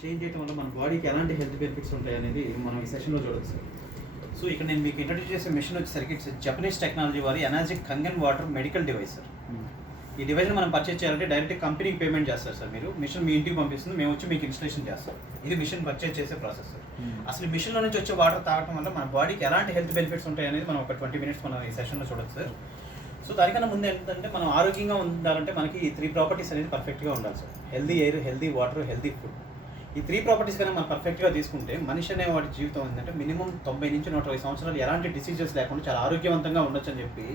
Change చేయడం వల్ల మన బాడీకి ఎలాంటి హెల్త్ బెనిఫిట్స్ ఉంటాయి అనేది మనం ఈ సెషన్లో చూడొచ్చు సార్. సో ఇక్కడ నేను మీకు ఇంట్రడ్యూస్ చేసే మిషన్ వచ్చేసరికి ఇట్స్ జపనీస్ టెక్నాలజీ వారి energetic Kangen water medical device sir. ఈ డివైస్ని మనం పర్చేస్ చేయాలంటే డైరెక్ట్ కంపెనీకి పేమెంట్ చేస్తారు సార్. మీరు మిషన్ మీ ఇంటికి పంపిస్తుంది, మేము వచ్చి మీకు ఇన్స్టలేషన్ చేస్తాం. ఇది మిషన్ పర్చేస్ చేసే ప్రాసెస్ సార్. అసలు మిషన్లో నుంచి వచ్చే వాటర్ తాగడం వల్ల మన బాడీకి ఎలాంటి హెల్త్ బెనిఫిట్స్ ఉంటాయి అనేది మనం ఒక 20 minutes మనం ఈ సెషన్లో చూడొచ్చు సార్. సో దానికన్నా ముందు ఏంటంటే మనం ఆరోగ్యంగా ఉండాలంటే మనకి ఈ 3 ప్రాపర్టీస్ అనేది పర్ఫెక్ట్గా ఉండాలి sir. Healthy air, healthy water, healthy food. ఈ 3 ప్రాపర్టీస్ కన్నా మనం పర్ఫెక్ట్గా తీసుకుంటే మనిషి అనే వాడి జీవితం ఏంటంటే మినిమం 90 నుంచి 120 సంవత్సరాలు ఎలాంటి డిసీజెస్ లేకుండా చాలా ఆరోగ్యవంతంగా ఉండొచ్చు అని చెప్పి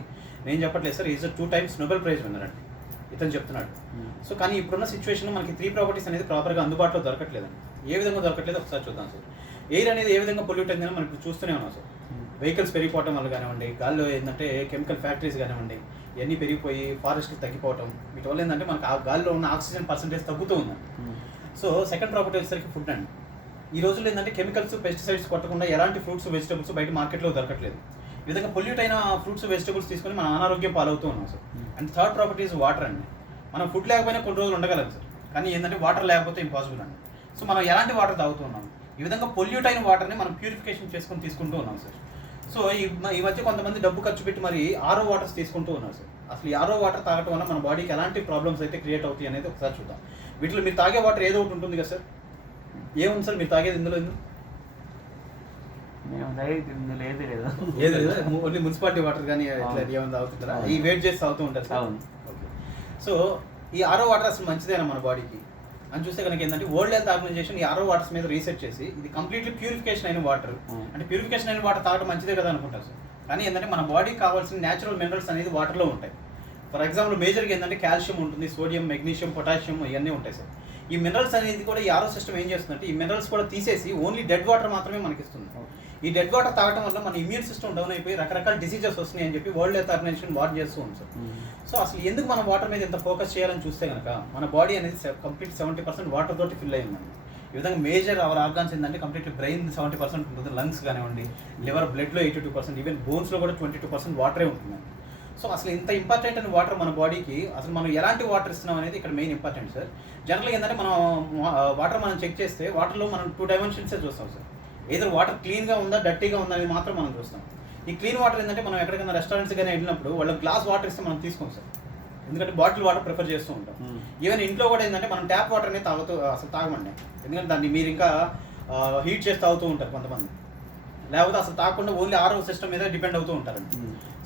నేను చెప్పట్లేదు సార్. ఈజ్ 2 times నోబెల్ ప్రైజ్ విన్నరండి ఇతను చెప్తున్నాడు. సో కానీ ఇప్పుడున్న సిచ్యువేషన్లో మనకి 3 ప్రాపర్టీస్ అనేది ప్రాపర్గా అందుబాటులో దొరకట్లేదండి. ఏ విధంగా దొరకట్లేదు ఒకసారి చూద్దాం సార్. ఎయిర్ అనేది ఏ విధంగా పొల్యూట్ అయిందని మనం ఇప్పుడు చూస్తూనే ఉన్నాం సార్. వెహికల్స్ పెరిగిపోవడం వల్ల కానివ్వండి, గాల్లో ఏంటంటే కెమికల్ ఫ్యాక్టరీస్ కానివ్వండి, ఇవన్నీ పెరిగిపోయి ఫారెస్ట్లు తగ్గిపోవడం, వీటి వల్ల ఏంటంటే మనకు ఆ గాల్లో ఉన్న ఆక్సిజన్ పర్సెంటేజ్ తగ్గుతూ ఉందండి. సో సెకండ్ ప్రాపర్టీ వచ్చేసరికి ఫుడ్ అండి. ఈ రోజుల్లో ఏంటంటే కెమికల్స్, పెస్టిసైడ్స్ కొట్టకుండా ఎలాంటి ఫ్రూట్స్, వెజిటబుల్స్ బయట మార్కెట్లో దొరకట్లేదు. ఈ విధంగా పొల్యూట్ అయిన ఫ్రూట్స్, వెజిటబుల్స్ తీసుకొని మనం అనారోగ్యం పాలవుతూ ఉన్నాం sir. And third property is water అండి. మనం ఫుడ్ లేకపోయినా కొన్ని రోజులు ఉండగలం సార్, కానీ ఏంటంటే వాటర్ లేకపోతే ఇంపాసిబుల్ అండి. సో మనం ఎలాంటి వాటర్ తాగుతూ ఉన్నాం? ఈ విధంగా పొల్యూట్ అయిన వాటర్ని మనం ప్యూరిఫికేషన్ చేసుకొని తీసుకుంటూ ఉన్నాం సార్. సో ఈ మధ్య కొంతమంది డబ్బు ఖర్చు పెట్టి మరి ఆర్ఓ వాటర్స్ తీసుకుంటూ ఉన్నారు సార్. అసలు ఈ ఆర్ఓ వాటర్ తాగటం వల్ల మన బాడీకి ఎలాంటి ప్రాబ్లమ్స్ అయితే క్రియేట్ అవుతాయి అనేది ఒకసారి చూద్దాం. వీటిలో మీరు తాగే వాటర్ ఏదో ఒకటి ఉంటుంది కదా సార్. ఏముంది సార్ మీరు తాగేది ఇందులో? ఓన్లీ మున్సిపాలిటీ వాటర్ కానీ ఏమైనా తాగుతుంటారా? ఈ వెయిట్ చేసి తాగుతూ ఉంటారు సార్. ఓకే. సో ఈ ఆర్ఓ వాటర్ అసలు మంచిదేనా మన బాడీకి అని చూస్తే కనుక ఏంటంటే వరల్డ్ హెల్త్ ఆర్గనైజేషన్ ఈ ఆర్ఓ వాటర్స్ మీద రీసెర్చ్ చేసి ఇది కంప్లీట్లీ ప్యూరిఫికేషన్ అయిన వాటర్, అంటే ప్యూరిఫికేషన్ అయిన వాటర్ తాగడం మంచిదే కదా అనుకుంటారు సార్. కానీ ఏంటంటే మన బాడీకి కావాల్సిన న్యాచురల్ మినరల్స్ అనేది వాటర్లో ఉంటాయి. ఫర్ ఎగ్జాంపుల్ మేజర్గా ఏంటంటే కాల్షియం ఉంటుంది, సోడియం, మెగ్నీషియం, పొటాషియం ఇవన్నీ ఉంటాయి సార్. ఈ మినరల్స్ అనేది కూడా ఈ ఆర్ఓ సిస్టమ్ ఏం చేస్తుందంటే ఈ మినరల్స్ కూడా తీసేసి ఓన్లీ డెడ్ వాటర్ మాత్రమే మనకి ఇస్తుంది. ఈ డెడ్ వాటర్ తాగడం వల్ల మన ఇమ్యూన్ సిస్టమ్ డౌన్ అయిపోయి రకరకాల డిసీజెస్ వస్తున్నాయి అని చెప్పి వరల్డ్ హెల్త్ ఆర్గనైజేషన్ వార్న్ చేస్తూ ఉంది సార్. సో అసలు ఎందుకు మనం వాటర్ మీద ఎంత ఫోకస్ చేయాలని చూస్తే కనుక మన బాడీ అనేది కంప్లీట్ 70% వాటర్ తోటి ఫిల్ అయి ఉందండి. ఈ విధంగా మేజర్ అవర్ ఆర్గాన్స్ ఏంటంటే కంప్లీట్ బ్రెయిన్ 70% ఉంటుంది, లంగ్స్ కానివ్వండి, లివర్, బ్లడ్లో 82%, ఈవెన్ బోన్స్లో కూడా 22% వాటరే ఉంటుందండి. సో అసలు ఇంత ఇంపార్టెంట్ అయిన వాటర్ మన బాడీకి అసలు మనం ఎలాంటి వాటర్ ఇస్తున్నాం అనేది ఇక్కడ మెయిన్ ఇంపార్టెంట్ సార్. జనరల్గా ఏంటంటే మనం వాటర్ మనం చెక్ చేస్తే వాటర్లో మనం 2 dimensions చూస్తాం సార్. ఏదో వాటర్ క్లీన్గా ఉందా, డర్టీగా ఉందా అనేది మాత్రం మనం చూస్తాం. ఈ క్లీన్ వాటర్ ఏంటంటే మనం ఎక్కడికైనా రెస్టారెంట్స్ కానీ వెళ్ళినప్పుడు వాళ్ళ గ్లాస్ వాటర్ ఇస్తే మనం తీసుకోం సార్, ఎందుకంటే బాటిల్ వాటర్ ప్రిఫర్ చేస్తూ ఉంటాం. ఈవెన్ ఇంట్లో కూడా ఏంటంటే మనం ట్యాప్ వాటర్ అనేది అసలు తాగమండి, ఎందుకంటే దాన్ని మీరు ఇంకా హీట్ చేసి తాగుతూ ఉంటారు కొంతమంది, లేకపోతే అసలు తాగకుండా ఓన్లీ ఆర్ఓ సిస్టమ్ మీద డిపెండ్ అవుతూ ఉంటారండి.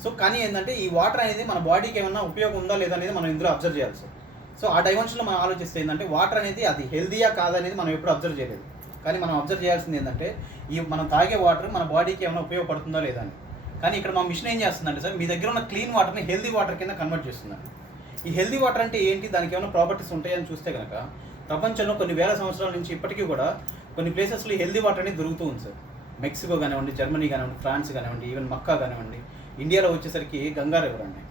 సో కానీ ఏంటంటే ఈ వాటర్ అనేది మన బాడీకి ఏమన్నా ఉపయోగం ఉందా లేదా అనేది మనం ఇందులో అబ్జర్వ్ చేయాలి సార్. సో ఆ డైమెన్షన్లో మనం ఆలోచిస్తే ఏంటంటే వాటర్ అనేది అది హెల్దీయా కాదనేది మనం ఎప్పుడు అబ్జర్వ్ చేయలేదు, కానీ మనం అబ్జర్వ్ చేయాల్సింది ఏంటంటే ఈ మనం తాగే వాటర్ మన బాడీకి ఏమైనా ఉపయోగపడుతుందో లేదా అని. కానీ ఇక్కడ మా మిషన్ ఏం చేస్తుందంటే సార్ మీ దగ్గర ఉన్న క్లీన్ వాటర్ని హెల్దీ వాటర్ కింద కన్వర్ట్ చేస్తుందండి. ఈ హెల్దీ వాటర్ అంటే ఏంటి, దానికి ఏమైనా ప్రాపర్టీస్ ఉంటాయని చూస్తే కనుక ప్రపంచంలో కొన్ని వేల సంవత్సరాల నుంచి ఇప్పటికీ కూడా కొన్ని ప్లేసెస్లో హెల్దీ వాటర్ అనేది దొరుకుతూ ఉంది సార్. మెక్సికో కానివ్వండి, జర్మనీ కానివ్వండి, ఫ్రాన్స్ కానివ్వండి, ఈవెన్ మక్కా కానివ్వండి. ఇండియాలో వచ్చేసరికి గంగా రివర్ అండి,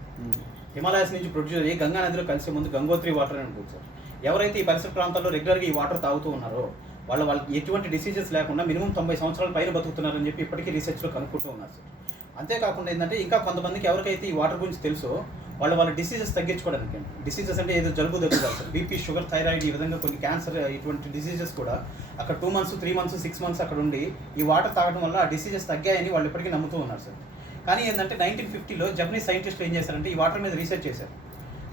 హిమాలయాస్ నుంచి ప్రొడ్యూస్ అయ్యి గంగా నదిలో కలిసే ముందు గంగోత్రి వాటర్ అని ఉంటుంది సార్. ఎవరైతే ఈ పరిసర ప్రాంతాల్లో రెగ్యులర్గా ఈ వాటర్ తాగుతూ ఉన్నారో వాళ్ళకి ఎటువంటి డిసీజెస్ లేకుండా మినిమం 90 సంవత్సరాల పైన బతుకుతున్నారని చెప్పి ఇప్పటికీ రీసెర్చ్లో కనుక్కుంటూ ఉన్నారు సార్. అంతేకాకుండా ఏంటంటే ఇంకా కొంతమందికి ఎవరికైతే ఈ వాటర్ గురించి తెలుసో వాళ్ళ డిసీజెస్ తగ్గించుకోవడానికి, డిసీజెస్ అంటే ఏదో జలుబు దగ్గర సార్, బీపీ, షుగర్, థైరాయిడ్, ఈ విధంగా కొన్ని క్యాన్సర్ ఇటువంటి డిసీజెస్ కూడా అక్కడ 2 months, 3 months, 6 months అక్కడ ఉండి ఈ వాటర్ తాగడం వల్ల ఆ డిసీజెస్ తగ్గాయని వాళ్ళు ఇప్పటికీ నమ్ముతూ ఉన్నారు సార్. కానీ ఏంటంటే 1950లో జపనీస్ సైంటిస్టులు ఏం చేశారంటే ఈ వాటర్ మీద రీసెర్చ్ చేశారు.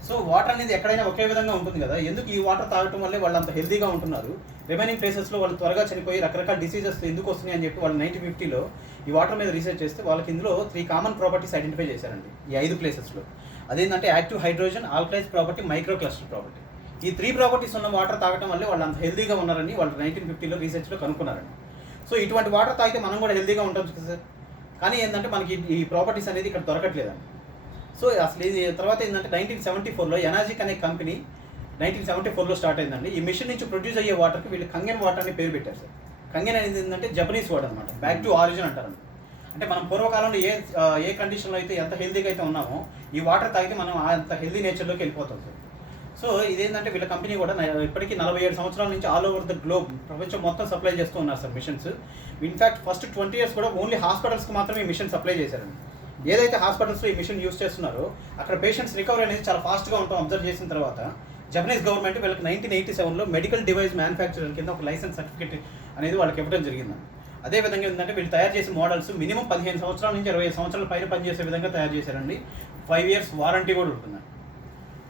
సో వాటర్ అనేది ఎక్కడైనా ఒకే విధంగా ఉంటుంది కదా, ఎందుకు ఈ వాటర్ తాగడం వల్లే వాళ్ళు అంత హెల్దీగా ఉంటున్నారు, రిమైనింగ్ ప్లేసెస్లో వాళ్ళు త్వరగా చనిపోయి రకరకాల డిసీజెస్ ఎందుకు వస్తున్నాయి అని చెప్పి వాళ్ళు 1950లో ఈ వాటర్ మీద రీసెర్చ్ చేస్తే వాళ్ళకి ఇందులో 3 కామన్ ప్రాపర్టీస్ ఐడెంటిఫై చేశారండి ఈ 5 ప్లేసెస్లో. అదేంటంటే active hydrogen, alkalize property, micro cluster property. ఈ 3 ప్రాపర్టీస్ ఉన్న వాటర్ తాగడం వల్లే వాళ్ళు అంత హెల్దీగా ఉన్నారని వాళ్ళు 1950లో రీసెర్చ్లో కనుక్కున్నారండి. సో ఇటువంటి వాటర్ తాగితే మనం కూడా హెల్దీగా ఉంటాం కదా సార్. కానీ ఏంటంటే మనకి ఈ ప్రాపర్టీస్ అనేది ఇక్కడ దొరకట్లేదండి. సో అసలు ఇది తర్వాత ఏంటంటే 1974లో ఎనర్జిక్ అనే కంపెనీ 1974లో స్టార్ట్ అయిందండి. ఈ మిషన్ నుంచి ప్రొడ్యూస్ అయ్యే వాటర్కి వీళ్ళు కంగెన్ వాటర్ అని పేరు పెట్టారు సార్. కంగెన్ అనేది ఏంటంటే జపనీస్ వర్డ్ అనమాట, బ్యాక్ టు ఆరిజిన్ అంటారండి. అంటే మనం పూర్వకాలంలో ఏ కండిషన్లో అయితే ఎంత హెల్దీగా అయితే ఉన్నామో ఈ వాటర్ తాగితే మనం అంత హెల్దీ నేచర్లోకి వెళ్ళిపోతాం సార్. సో ఇదేంటంటే వీళ్ళ కంపెనీ కూడా ఇప్పటికీ 47 సంవత్సరాల నుంచి ఆల్ ఓవర్ ద గ్లోబ్ ప్రపంచం మొత్తం సప్లై చేస్తూ ఉన్నారు sir machines. In fact first 20 years కూడా ఓన్లీ హాస్పిటల్స్కి మాత్రమే ఈ మిషన్ సప్లై చేశారండి. ఏదైతే హాస్పిటల్స్లో ఈ మిషన్ యూస్ చేస్తున్నారో అక్కడ పేషెంట్స్ రికవరీ అనేది చాలా ఫాస్ట్గా ఉంటాం అబ్జర్వ్ చేసిన తర్వాత జపనీస్ గవర్నమెంట్ వీళ్ళకి 1987లో మెడికల్ డివైస్ మ్యానుఫ్యాక్చరర్ కింద ఒక లైసెన్స్ సర్టిఫికేట్ అనేది వాళ్ళకి ఇవ్వడం జరిగింది. అదేవిధంగా ఏంటంటే వీళ్ళు తయారు చేసే మోడల్స్ మినిమం 15 సంవత్సరాల నుంచి 25 సంవత్సరాల పైన పనిచేసే విధంగా తయారు చేశారండి. 5 years వారంటీ కూడా ఉంటుంది.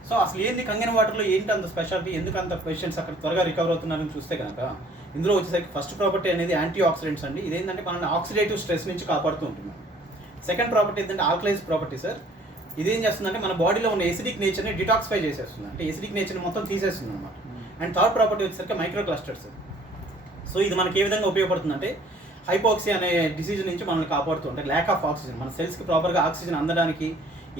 సో అసలు ఏంది కంగన్ వాటర్లో ఏంటి అంత స్పెషాలిటీ, ఎందుకు అంత పేషెంట్స్ అక్కడ త్వరగా రికవర్ అవుతున్నారని చూస్తే కనుక ఇందులో వచ్చేసరికి ఫస్ట్ ప్రాపర్టీ అనేది యాంటీ ఆక్సిడెంట్స్ అండి. ఇదేంటంటే మనల్ని ఆక్సిడేటివ్ స్ట్రెస్ నుంచి కాపాడుతూ ఉంటుంది. సెకండ్ ప్రాపర్టీ ఏంటంటే ఆల్కలైజ్ ప్రాపర్టీ సార్. ఇదేం చేస్తుందంటే మన బాడీలో ఉన్న ఎసిడిక్ నేచర్ని డిటాక్సిఫై చేసేస్తుంది, అంటే ఎసిడిక్ నేచర్ని మొత్తం తీసేస్తుంది అనమాట. అండ్ థర్డ్ ప్రాపర్టీ వచ్చేసరికి మైక్రో క్లస్టర్స్. సో ఇది మనకి ఏ విధంగా ఉపయోగపడుతుందంటే హైపోక్సీ అనే డిసీజ్ నుంచి మనల్ని కాపాడుతూ ఉంటాయి. ల్యాక్ ఆఫ్ ఆక్సిజన్, మన సెల్స్కి ప్రాపర్గా ఆక్సిజన్ అందడానికి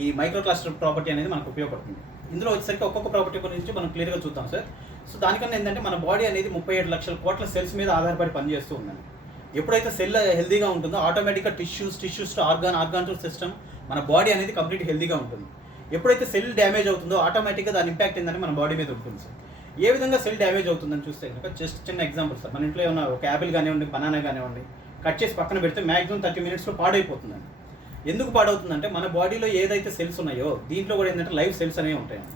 ఈ మైక్రో క్లస్టర్ ప్రాపర్టీ అనేది మనకు ఉపయోగపడుతుంది. ఇందులో వచ్చేసరికి ఒక్కొక్క ప్రాపర్టీ గురించి మనం క్లియర్గా చూద్దాం సార్. సో దానికన్నా ఏంటంటే మన బాడీ అనేది 37 లక్షల కోట్ల సెల్స్ మీద ఆధారపడి పనిచేస్తూ ఉందండి. ఎప్పుడైతే సెల్ హెల్దీగా ఉంటుందో ఆటోమేటిక్గా tissues to organ to system మన బాడీ అనేది కంప్లీట్ హెల్దీగా ఉంటుంది. ఎప్పుడైతే సెల్ డ్యామేజ్ అవుతుందో ఆటోమేటిక్గా దాని ఇంపాక్ట్ ఏంటంటే మన బాడీ మీద ఉంటుంది సార్. ఏ విధంగా సెల్ డ్యామేజ్ అవుతుందని చూస్తే కనుక జస్ట్ చిన్న ఎగ్జాంపుల్ సార్. మన ఇంట్లో ఏమన్నా ఒక యాపిల్ కానివ్వండి, బనానా కానివ్వండి కట్ చేసి పక్కన పెడితే మ్యాక్సిమం 30 minutesలో పాడైపోతుందండి. ఎందుకు పాడవుతుందంటే మన బాడీలో ఏదైతే సెల్స్ ఉన్నాయో దీంట్లో కూడా ఏంటంటే లైవ్ సెల్స్ అనేవి ఉంటాయండి.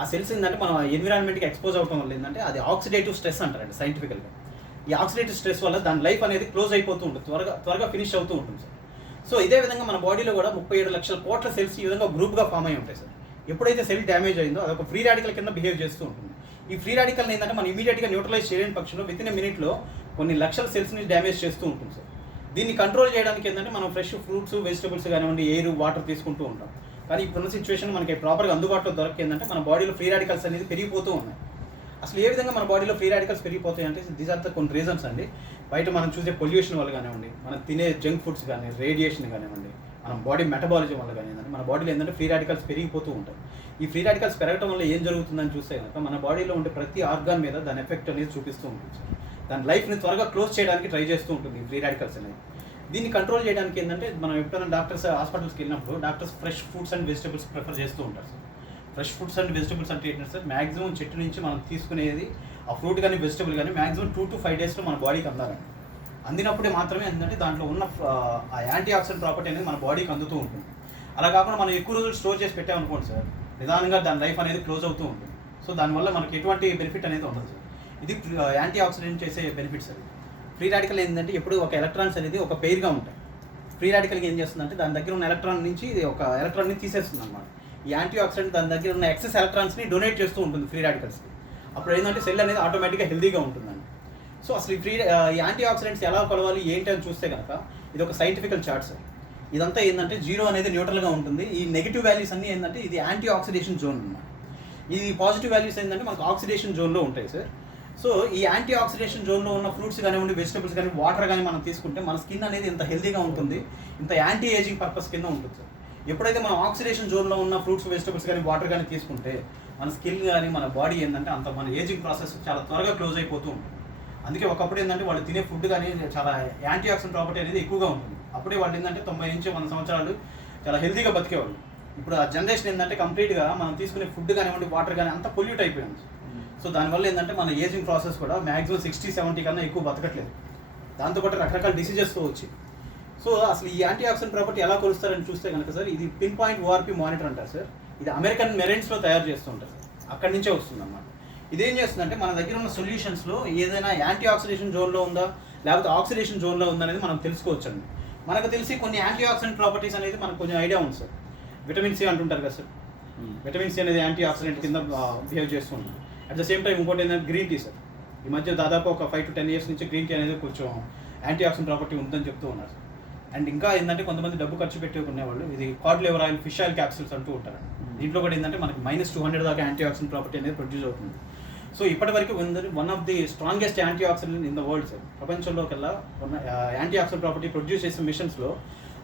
ఆ సెల్స్ ఏంటంటే మన ఎన్విరాన్మెంట్కి ఎక్స్పోజ్ అవడం వల్ల ఏంటంటే అది ఆక్సిడేటివ్ స్ట్రెస్ అంటారండి సైంటిఫికల్గా. ఈ ఆక్సిడేటివ్ స్ట్రెస్ వల్ల దాని లైఫ్ అనేది క్లోజ్ అయిపోతూ ఉంటుంది, త్వరగా ఫినిష్ అవుతూ ఉంటుంది సార్. సో ఇదే విధంగా మన బాడీలో కూడా 37 లక్షల కోట్ల సెల్స్ ఈ విధంగా గ్రూప్గా ఫామ్ అయి ఉంటాయి సార్. ఎప్పుడైతే సెల్ డ్యామేజ్ అయిందో అదొక ఫ్రీ రాడికల్ కింద బిహేవ్ చేస్తూ ఉంటుంది. ఈ ఫ్రీ రాడికల్ ఏంటంటే మనం ఇమీడియట్గా న్యూట్రలైజ్ చేయలేని పక్షంలో విత్ ఇన్ ఎ మినిట్లో కొన్ని లక్షల సెల్స్ని డ్యామేజ్ చేస్తూ ఉంటుంది సార్. దీన్ని కంట్రోల్ చేయడానికి ఏంటంటే మనం ఫ్రెష్ ఫ్రూట్స్, వెజిటబుల్స్ కానివ్వండి, ఎయిర్, వాటర్ తీసుకుంటూ ఉంటాం. కానీ ఇప్పుడున్న సిచ్యువేషన్ మనకి ప్రాపర్గా అందుబాటులో దొరికేందంటే మన బాడీలో ఫ్రీ రాడికల్స్ అనేది పెరిగిపోతూ ఉన్నాయి. అసలు ఏ విధంగా మన బాడీలో ఫ్రీ రాడికల్స్ పెరిగిపోతాయి అంటే దీస్ ఆర్ ద కొన్ని రీజన్స్ అండి. బయట మనం చూసే పొల్యూషన్ వల్ల కానివ్వండి, మనం తినే జంక్ ఫుడ్స్ కానీ, రేడియేషన్ కానివ్వండి, మన బాడీ మెటబాలిజం వల్ల కానీ ఏంటంటే మన బాడీలో ఏంటంటే ఫ్రీ రాడికల్స్ పెరిగిపోతూ ఉంటాయి. ఈ ఫ్రీ రాడికల్స్ పెరగడం వల్ల ఏం జరుగుతుందని చూస్తే కనుక మన బాడీలో ఉండే ప్రతి ఆర్గాన్ మీద దాని ఎఫెక్ట్ అనేది చూపిస్తూ ఉంటుంది. దాని లైఫ్ని త్వరగా క్లోజ్ చేయడానికి ట్రై చేస్తూ ఉంటుంది ఈ ఫ్రీ రాడికల్స్ అనేది. దీన్ని కంట్రోల్ చేయడానికి ఏంటంటే మనం ఎప్పుడైనా డాక్టర్స్ హాస్పిటల్స్కి వెళ్ళినప్పుడు doctors fresh fruits and vegetables prefer చేస్తూ ఉంటారు sir. Fresh fruits and vegetables అంటే ఏంటంటే సార్ మ్యాక్సిమం చెట్టు నుంచి మనం తీసుకునేది ఆ ఫ్రూట్ కానీ వెజిటబుల్ కానీ మ్యాక్సిమం 2 to 5 daysలో మన బాడీకి అందాలండి. అందినప్పుడే మాత్రమే ఏంటంటే దాంట్లో ఉన్న ఆ యాంటీ ఆక్సిడెంట్ ప్రాపర్టీ అనేది మన బాడీకి అందుతూ ఉంటుంది. అలా కాకుండా మనం ఎక్కువ రోజులు స్టోర్ చేసి పెట్టామనుకోండి సార్, నిదానంగా దాని లైఫ్ అనేది క్లోజ్ అవుతూ ఉంటుంది. సో దానివల్ల మనకి ఎటువంటి బెనిఫిట్ అనేది ఉండదు సార్. ఇది యాంటీ ఆక్సిడెంట్ చేసే బెనిఫిట్స్ అది. ఫ్రీ రాడికల్ ఏంటంటే ఎప్పుడు ఒక ఎలక్ట్రాన్స్ అనేది ఒక పెయిర్గా ఉంటాయి. ఫ్రీ రాడికల్గా ఏం చేస్తుందంటే దాని దగ్గర ఉన్న ఎలక్ట్రాన్ నుంచి ఇది ఒక ఎలక్ట్రాన్ని తీసేస్తుంది అనమాట. ఈ యాంటీ ఆక్సిడెంట్ దాని దగ్గర ఉన్న ఎక్సెస్ ఎలక్ట్రాన్స్ని డొనేట్ చేస్తూ ఉంటుంది ఫ్రీ రాడికల్స్కి. అప్పుడు ఏంటంటే సెల్ అనేది ఆటోమేటిక్గా హెల్దీగా ఉంటుందండి. సో అసలు ఈ యాంటీ ఆక్సిడెంట్స్ ఎలా కొలవాలి ఏంటి అని చూస్తే కనుక ఇది ఒక సైంటిఫికల్ చార్ట్ సార్. ఇదంతా ఏంటంటే 0 అనేది న్యూట్రల్గా ఉంటుంది. ఈ నెగిటివ్ వాల్యూస్ అన్నీ ఏంటంటే ఇది యాంటీ ఆక్సిడేషన్ జోన్ అన్నమాట. ఈ పాజిటివ్ వాల్యూస్ ఏంటంటే మనకు ఆక్సిడేషన్ జోన్లో ఉంటాయి సార్. సో ఈ యాంటీ ఆక్సిడేషన్ జోన్లో ఉన్న ఫ్రూట్స్ కానివ్వండి, వెజిటబుల్స్ కానీ, వాటర్ కానీ మనం తీసుకుంటే మన స్కిన్ అనేది ఇంత హెల్దీగా ఉంటుంది, ఇంత యాంటీ ఏజింగ్ పర్పస్ కింద ఉంటుంది సార్. ఎప్పుడైతే మనం ఆక్సిడేషన్ జోన్లో ఉన్న ఫ్రూట్స్, వెజిటబుల్స్ కానీ, వాటర్ కానీ తీసుకుంటే మన స్కిన్ కానీ మన బాడీ ఏంటంటే అంత మన ఏజింగ్ ప్రాసెస్ చాలా త్వరగా క్లోజ్ అయిపోతూ ఉంటుంది. అందుకే ఒకప్పుడు ఏంటంటే వాళ్ళు తినే ఫుడ్ కానీ చాలా యాంటీ ఆక్సిడెంట్ ప్రాపర్టీ అనేది ఎక్కువగా ఉంటుంది. అప్పుడే వాళ్ళు ఏంటంటే 90 నుంచి 100 సంవత్సరాలు చాలా హెల్తీగా బతికేవాళ్ళు. ఇప్పుడు ఆ జనరేషన్ ఏంటంటే కంప్లీట్గా మనం తీసుకునే ఫుడ్ కానివ్వండి, వాటర్ కానీ అంతా పొల్యూట్ అయిపోయింది. సో దానివల్ల ఏంటంటే మన ఏజింగ్ ప్రాసెస్ కూడా మ్యాక్సిమం 60-70 కన్నా ఎక్కువ బతకట్లేదు. దాంతోపాటు రకరకాల డిసీజెస్తో వచ్చి. సో అసలు ఈ యాంటీ ఆక్సిడెంట్ ప్రాపర్టీ ఎలా కొలుస్తారని చూస్తే కనుక సార్ ఇది పిన్ పాయింట్ ఓఆర్పి మానిటర్ అంటారు సార్. ఇది అమెరికన్ మెరైన్స్లో తయారు చేస్తుంటారు సార్, అక్కడి నుంచే వస్తుంది అన్నమాట. ఇదేం చేస్తుందంటే మన దగ్గర ఉన్న సొల్యూషన్స్లో ఏదైనా యాంటీ ఆక్సిడేషన్ జోన్లో ఉందా లేకపోతే ఆక్సిడేషన్ జోన్లో ఉందా అనేది మనం తెలుసుకోవచ్చండి. మనకు తెలిసి కొన్ని యాంటీ ఆక్సిడెంట్ ప్రాపర్టీస్ అనేది మనకు కొంచెం ఐడియా ఉంది సార్. విటమిన్ సి అంటుంటారు కదా సార్, విటమిన్ సి అనేది యాంటీ ఆక్సిడెంట్ కింద బిహేవ్ చేస్తూ ఉంటుంది. అట్ ద సేమ్ టైం ఇంకోటి ఏంటంటే గ్రీన్ టీ సార్. ఈ మధ్య దాదాపు ఒక 5 to 10 years నుంచి గ్రీన్ టీ అనేది కొంచెం యాంటీ ఆక్సిడెంట్ ప్రాపర్టీ ఉందని చెప్తూ ఉన్నారు. అండ్ ఇంకా ఏంటంటే కొంతమంది డబ్బు ఖర్చు పెట్టుకునేవాళ్ళు ఇది cod liver oil, fish oil capsules అంటూ ఉంటారు. దీంట్లో కూడా ఏంటంటే మనకి -200 దాకా యాంటీ ఆక్సిడెంట్ ప్రాపర్టీ అనేది ప్రొడ్యూస్ అవుతుంది. సో ఇప్పటివరకు one of the strongest antioxidant in the world sir. ప్రపంచంలోకెల్లా ఉన్న యాంటీ ఆక్సిడెంట్ ప్రాపర్టీ ప్రొడ్యూస్ చేసే మిషన్స్లో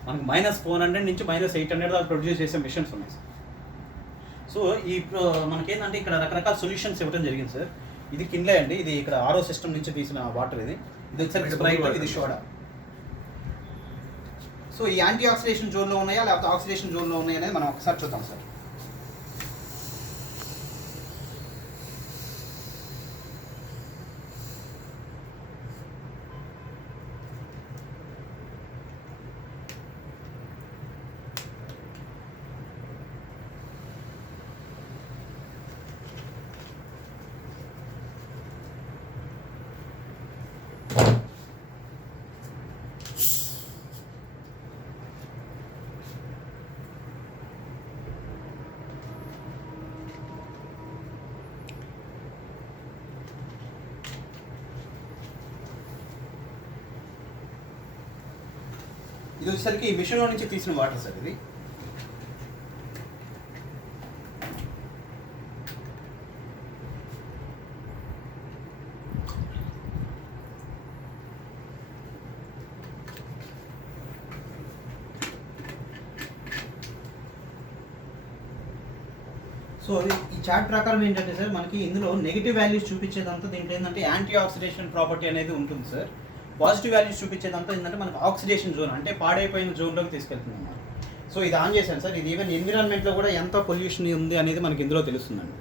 మనకి -400 నుంచి -800 దాకా ప్రొడ్యూస్ చేసే మిషన్స్ ఉన్నాయి సార్. సో ఈ మనకేంటంటే ఇక్కడ రకరకాల సొల్యూషన్స్ ఇవ్వడం జరిగింది సార్. ఇది కిన్లే అండి, ఇది ఇక్కడ ఆరో సిస్టమ్ నుంచి తీసిన వాటర్. ఇది వచ్చేసరికి స్ప్రైట్, ఇది సోడా. సో ఈ యాంటీ ఆక్సిడేషన్ జోన్లో ఉన్నాయా లేకపోతే ఆక్సిడేషన్ జోన్లో ఉన్నాయా అనేది మనం ఒకసారి చూద్దాం సార్. ఇది వచ్చేసరికి ఈ మిషన్లో నుంచి తీసిన వాటర్ సార్ ఇది. సో ఈ చార్ట్ ప్రకారం ఏంటంటే సార్ మనకి ఇందులో నెగిటివ్ వాల్యూస్ చూపించేదంతా దీంట్లో ఏంటంటే యాంటీ ఆక్సిడేషన్ ప్రాపర్టీ అనేది ఉంటుంది సార్. పాజిటివ్ వాల్యూస్ చూపించేదంతా ఏంటంటే మనకు ఆక్సిడేషన్ జోన్ అంటే పాడైపోయిన జోన్లోకి తీసుకెళ్తుంది అన్నమాట. సో ఇది ఆన్ చేశాను సార్. ఇది ఈవెన్ ఎన్విరాన్మెంట్లో కూడా ఎంత పొల్యూషన్ ఉంది అనేది మనకి ఇందులో తెలుస్తుందండి.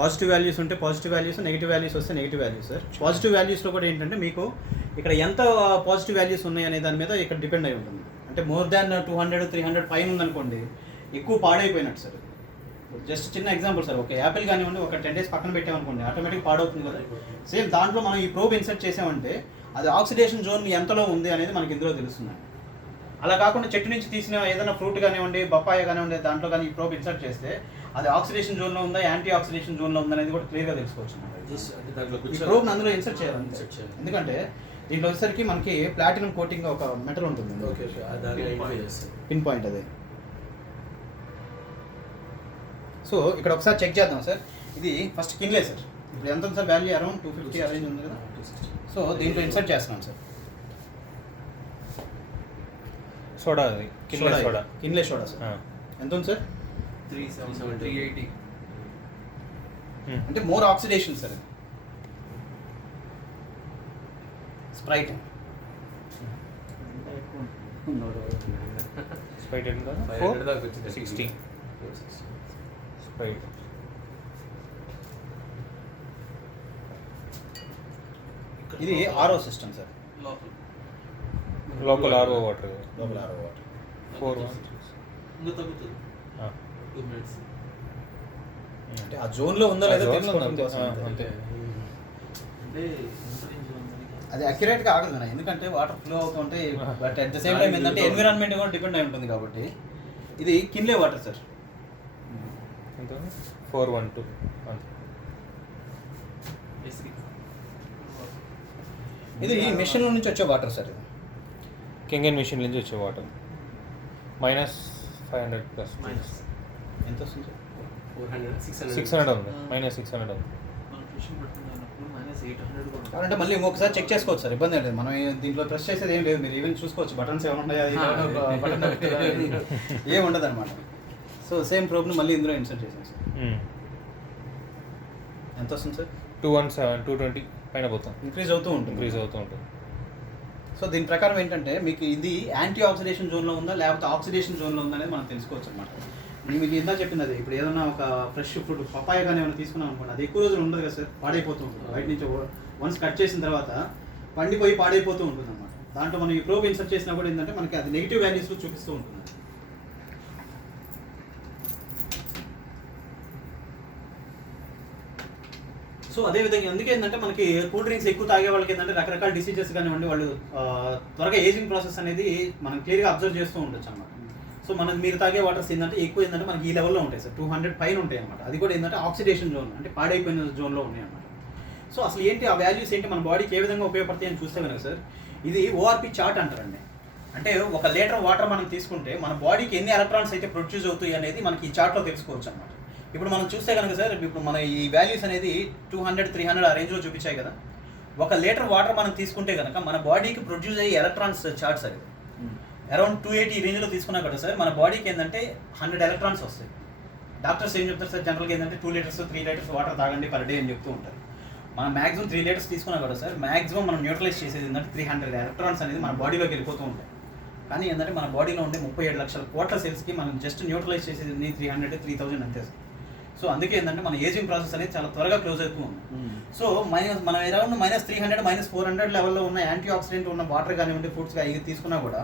పాజిటివ్ వాల్యూస్ ఉంటే పాజిటివ్ వాల్యూస్, నెగిటివ్ వాల్యూస్ వస్తే నెగిటివ్ వాల్యూస్ సార్. పాజిటివ్ వాల్యూస్లో కూడా ఏంటంటే మీకు ఇక్కడ ఎంత పాజిటివ్ వాల్యూస్ ఉన్నాయి అనే దాని మీద ఇక్కడ డిపెండ్ అయి ఉంటుంది. అంటే మోర్ దాన్ 200, 300 పైన ఉందనుకోండి ఎక్కువ పాడైపోయినట్టు సార్. జస్ట్ చిన్న ఎగ్జాంపుల్ సార్, ఒక యాపిల్ కానివ్వండి ఒక 10 days పక్కన పెట్టామనుకోండి ఆటోమేటిక్ పాడవుతుంది కదా. సేమ్ దాంట్లో మనం ఈ ప్రోబ్ ఇన్సర్ట్ చేసామంటే అది ఆక్సిడేషన్ జోన్ ఎంతలో ఉంది అనేది మనకి ఇందులో తెలుస్తుంది. అలా కాకుండా చెట్టు నుంచి తీసిన ఏదైనా ఫ్రూట్ కానివ్వండి, బొప్పాయి కానివ్వండి, దాంట్లో కానీ ఈ ప్రోబ్ ఇన్సర్ట్ చేస్తే అది ఆక్సిడేషన్ జోన్లో ఉందా, యాంటీ ఆక్సిడేషన్ జోన్లో ఉందా అనేది కూడా క్లియర్గా తెలుసుకోవచ్చు. ఈ ప్రోబ్ని అందులో ఇన్సర్ట్ చేయాలి. ఎందుకంటే దీంట్లో వచ్చేసరికి మనకి ప్లాటినం కోటింగ్ ఒక మెటల్ ఉంటుంది, పిన్ పాయింట్ అదే. సో ఇక్కడ ఒకసారి చెక్ చేద్దాం సార్. ఇది ఫస్ట్ కిన్లే సార్. ఇప్పుడు ఎంత ఉంది సార్ వాల్యూ? అరౌండ్ 250 అరేంజ్ ఉంది కదా. సో దీంట్లో ఇన్సర్ట్ చేస్తున్నాం సార్. సోడా, అది కిన్లే సోడా సార్. ఎంత ఉంది సార్? 380. అంటే more oxidation sir. Sprite Sprite ఎంత? 60 స్ప్రైట్. ఇది RO system sir. Local RO water. 4 ఇంకా తగ్గుతుంది 2 minutes. అంటే ఆ జోన్లో ఉందో లేదో తెలుసుకోవడం అంతే. అంటే అది అక్యురేట్గా ఆగదు కదా, ఎందుకంటే వాటర్ ఫ్లో అవుతుంటే. But at the same time ఏంటంటే ఎన్విరాన్మెంట్ కూడా డిపెండ్ అయి ఉంటుంది కాబట్టి. ఇది కిన్లే వాటర్ సార్. 412 ఇది ఈ మెషిన్ నుంచి వచ్చే వాటర్ సార్. ఇది కింగన్ మిషన్ నుంచి వచ్చే వాటర్ -500+. ఎంత వస్తుంది సార్? 600 ఉంది. -600 ఉంది. అంటే మళ్ళీ ఇంకొకసారి చెక్ చేసుకోవచ్చు సార్, ఇబ్బంది లేదు. మనం దీంట్లో ప్రెస్ చేసేది ఏం లేదు, మీరు ఈవెన్ చూసుకోవచ్చు బటన్స్ ఏమైనా ఉన్నాయా, బటన్ ఏం ఉండదు అనమాట. సో సేమ్ ప్రోబ్ని మళ్ళీ ఇందులో ఇన్సర్ట్ చేసాం సార్. ఎంత వస్తుంది సార్? 217, 220 పైన పోతాం. ఇంక్రీజ్ అవుతూ ఉంటుంది. సో దీని ప్రకారం ఏంటంటే మీకు ఇది యాంటీ ఆక్సిడేషన్ జోన్లో ఉందా లేకపోతే ఆక్సిడేషన్ జోన్లో ఉందా అనేది మనం తెలుసుకోవచ్చు అనమాట. మీకు ఇందా చెప్పింది అది. ఇప్పుడు ఏదైనా ఒక ఫ్రెష్ ఫ్రూట్ పపాయ కానీ ఏమైనా తీసుకున్నాం అనుకోండి, అది ఎక్కువ రోజులు ఉండదు కదా సార్, పాడైపోతూ ఉంటుంది. బయట నుంచి వన్స్ కట్ చేసిన తర్వాత పండిపోయి పాడైపోతూ ఉంటుంది అన్నమాట. దాంట్లో మనం ఈ ప్రోబ్ ఇన్సర్ట్ చేసినా కూడా ఏంటంటే మనకి అది నెగిటివ్ వాల్యూస్లో చూపిస్తూ ఉంటుంది. సో అదేవిధంగా అందుకే ఏంటంటే మనకి కూల్ డ్రింక్స్ ఎక్కువ తాగే వాళ్ళకి ఏంటంటే రకరకాల డిసీజెస్ కానివ్వండి, వాళ్ళు త్వరగా ఏజింగ్ ప్రాసెస్ అనేది మనం క్లియర్గా అబ్జర్వ్ చేస్తూ ఉండొచ్చు అన్నమాట. సో మీరు తాగే వాటర్స్ ఏంటంటే ఎక్కువ ఏంటంటే మనకి ఈ లెవెల్లో ఉంటాయి సార్, 200 పైన ఉంటాయి అన్నమాట. అది కూడా ఏంటంటే ఆక్సిడేషన్ జోన్ అంటే పాడైపోయిన జోన్లో ఉన్నాయి అన్నమాట. సో అసలు ఏంటి ఆ వాల్యూస్ ఏంటి, మన బాడీకి ఏ విధంగా ఉపయోగపడతాయి అని చూస్తే కనుక సార్, ఇది ఓఆర్పి చార్ట్ అంటారండి. అంటే 1 లీటర్ వాటర్ మనం తీసుకుంటే మన బాడీకి ఎన్ని ఎలక్ట్రాన్స్ అయితే ప్రొడ్యూస్ అవుతాయి అనేది మనకి ఈ చార్ట్లో తెలుసుకోవచ్చు అన్నమాట. ఇప్పుడు మనం చూస్తే కనుక సార్, ఇప్పుడు మన ఈ వాల్యూస్ అనేది 200, 300 ఆ రేంజ్లో చూపించాయి కదా. 1 లీటర్ వాటర్ మనం తీసుకుంటే కనుక మన బాడీకి ప్రొడ్యూస్ అయ్యే ఎలక్ట్రాన్స్ చార్ట్ సార్. ఇది అరౌండ్ 280 రేంజ్లో తీసుకున్నా కూడా సార్ మన బాడీకి ఏంటంటే 100 ఎలక్ట్రాన్స్ వస్తాయి. డాక్టర్స్ ఏం చెప్తారు సార్, జనరల్గా ఏంటంటే 2 లీటర్స్ 3 లీటర్స్ వాటర్ తాగండి పర్ డే అని చెప్తూ ఉంటారు. మనం మ్యాక్సిమం 3 లీటర్స్ తీసుకున్నా కూడా సార్ మ్యాక్సిమం మనం న్యూట్రలైజ్ చేసేది ఏంటంటే 300 ఎలక్ట్రాన్స్ అనేది మన బాడీలోకి వెళ్ళిపోతూ ఉంటాయి. కానీ ఏంటంటే మన బాడీలో ఉండే 37 లక్షల కోట్ల సెల్స్కి మనం జస్ట్ న్యూట్రలైజ్ చేసేది 300, 3000 అంతే సార్. సో అందుకే ఏంటంటే మన ఏజింగ్ ప్రాసెస్ అనేది చాలా త్వరగా క్లోజ్ అవుతూ ఉంది. సో మనం అరౌండ్ -300, -400 లెవెల్లో ఉన్న యాంటీ ఆక్సిడెంట్ ఉన్న వాటర్ కానివ్వండి, ఫుడ్స్ ఇది తీసుకున్నా కూడా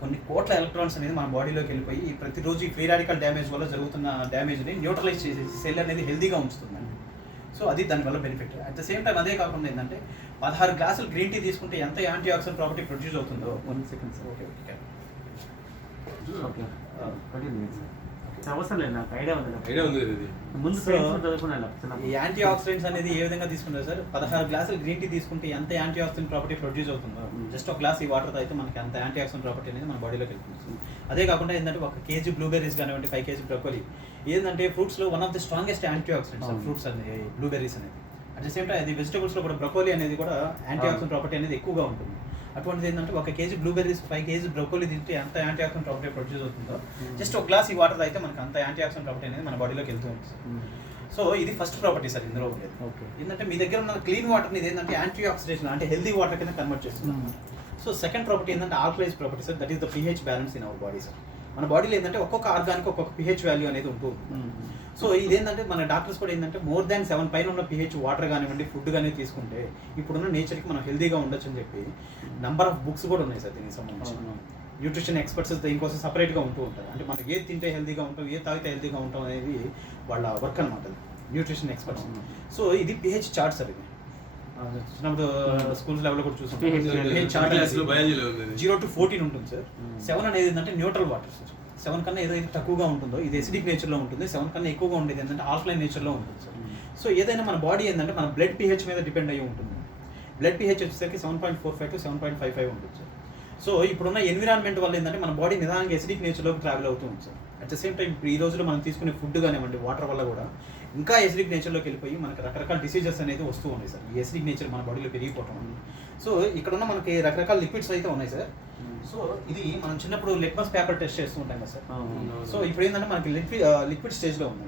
కొన్ని కోట్ల ఎలక్ట్రాన్స్ అనేది మన బాడీలోకి వెళ్ళిపోయి ప్రతిరోజు ఈ ఫ్రీ రాడికల్ డ్యామేజ్ వల్ల జరుగుతున్న డ్యామేజ్ని న్యూట్రలైజ్ చేసేసి సెల్ అనేది హెల్దీగా ఉంచుతుందండి. సో అది దానివల్ల benefit. At the same time అదే కాకుండా ఏంటంటే 16 గ్లాసులు గ్రీన్ టీ తీసుకుంటే ఎంత యాంటీ ఆక్సిడెంట్ ప్రాపర్టీ ప్రొడ్యూస్ అవుతుందో 1 సెకండ్ సార్. ఓకే అవసరం లేదు, నాకు ఐడియా ఉంది. ఐడియా ఉంది ఇది. ముందు So, సైన్స్ చదువుకున్నాను ఈ చిన్నప్పుడు. యాంటీ ఆక్సిడెంట్స్ అనేది ఏ విధంగా తీసుకుంటారు సార్? 16 గ్లాసులు గ్రీన్ టీ తీసుకుంటే ఎంత యాంటీ ఆక్సిడెంట్ ప్రాపర్టీ ప్రొడ్యూస్ అవుతుందో జస్ట్ ఒక గ్లాస్ ఈ వాటర్ తాగితే మనకి అంత యాంటీ ఆక్సిడెంట్ ప్రాపర్టీ అనేది మన బాడీలోకి వెళ్తుంది. అదే కాకుండా ఏంటంటే 1 kg బ్లూబెర్రీస్ కానివ్వండి, 5 kg బ్రోకోలీ ఏంటంటే ఫ్రూట్స్లో one of the strongest antioxidants fruits అనేది బ్లూబెర్రీస్ అనేది. అట్ ద సేమ్ టైం అది వెజిటబుల్స్లో కూడా బ్రోకోలీ అనేది కూడా యాంటీ ఆక్సిడెంట్ ప్రాపర్టీ అనేది ఎక్కువగా ఉంటుంది. అటువంటిది ఏంటంటే 1 kg బ్లూబెర్రీస్, 5 kg బ్రోకోలీ తింటే ఎంత యాంటీ ఆక్సిడెంట్ ప్రాపర్టీ ప్రొడ్యూస్ అవుతుందో జస్ట్ ఒక గ్లాస్ ఈ వాటర్ తాగితే మనకి అంత యాంటీ ఆక్సిడెంట్ ప్రాపర్టీ అనేది మన బాడీలోకి వెళ్తూ ఉంటుంది. సో ఇది ఫస్ట్ ప్రాపర్టీ సార్ ఇందులో ఉండేది. ఓకే. ఏంటంటే మీ దగ్గర ఉన్న క్లీన్ వాటర్ని ఇది ఏంటంటే యాంటీ ఆక్సిడేషన్ అంటే హెల్దీ వాటర్ కింద కన్వర్ట్ చేస్తుంది. సో సెకండ్ ప్రాపర్టీ ఏంటంటే alkalize property sir, that is the pH balance in our body sir. మన బాడీలో ఏంటంటే ఒక్కొక్క ఆర్గానికి ఒక్కొక్క pH వాల్యూ అనేది ఉంటుంది. సో ఇదేంటంటే మన డాక్టర్స్ కూడా ఏంటంటే మోర్ దాన్ 7 పైన ఉన్న pH వాటర్ కానివ్వండి, ఫుడ్ కానీ తీసుకుంటే ఇప్పుడున్న నేచర్కి మనం హెల్దీగా ఉండొచ్చు అని చెప్పి నంబర్ ఆఫ్ బుక్స్ కూడా ఉన్నాయి సార్ దీనికి సంబంధించి. న్యూట్రిషన్ ఎక్స్పర్ట్స్ దీనికోసం సపరేట్గా ఉంటూ ఉంటారు. అంటే మనం ఏది తింటే హెల్దీగా ఉంటాం, ఏది తాగితే హెల్దీగా ఉంటాం అనేది వాళ్ళ వర్క్ అనమాట, న్యూట్రిషన్ ఎక్స్పర్ట్స్. సో ఇది pH చార్ట్ సార్. ఇది చిన్నప్పుడు స్కూల్స్ లెవెల్లో కూడా చూసాం. pH చార్ట్ క్లాస్లో బయాలజీలో ఉంది ఇది. 0 to 14 ఉంటుంది సార్. 7 అనేది ఏంటంటే న్యూట్రల్ వాటర్ సార్. 7 కన్నా ఏదైతే తక్కువగా ఉంటుందో ఇది ఎసిడిక్ నేచర్లో ఉంటుంది. 7 కన్నా ఎక్కువగా ఉండేది ఏంటంటే ఆల్కలైన్ నేచర్లో ఉంటుంది సార్. సో ఏదైనా మన బాడీ ఏంటంటే మన బ్లడ్ pH మీద డిపెండ్ అయ్యి ఉంటుంది. బ్లడ్ pH వచ్చేసరికి 7.45 to 7.55 ఉంటుంది సార్. సో ఇప్పుడున్న ఎన్విరాన్మెంట్ వల్ల ఏంటంటే మన బాడీ నిదానంగా ఎసిడిక్ నేచర్లోకి ట్రావెల్ అవుతూ ఉంది sir. At the same time ఇప్పుడు ఈ రోజులో మనం తీసుకునే ఫుడ్ కానివ్వండి, వాటర్ వల్ల కూడా ఇంకా ఎసిడిక్ నేచర్లోకి వెళ్ళిపోయి మనకి రకరకాల డిసీజెస్ అనేది వస్తూ ఉన్నాయి సార్. ఈ ఎసిడిక్ నేచర్ మన బాడీలో పెరిగిపోవటం వల్ల. సో ఇక్కడ ఉన్న మనకి రకరకాల లిక్విడ్స్ అయితే ఉన్నాయి సార్. సో ఇది మనం చిన్నప్పుడు లిట్మస్ పేపర్ టెస్ట్ చేస్తూ ఉంటాం కదా సార్. సో ఇప్పుడు ఏంటంటే మనకి లిక్విడ్ స్టేజ్లో ఉంది.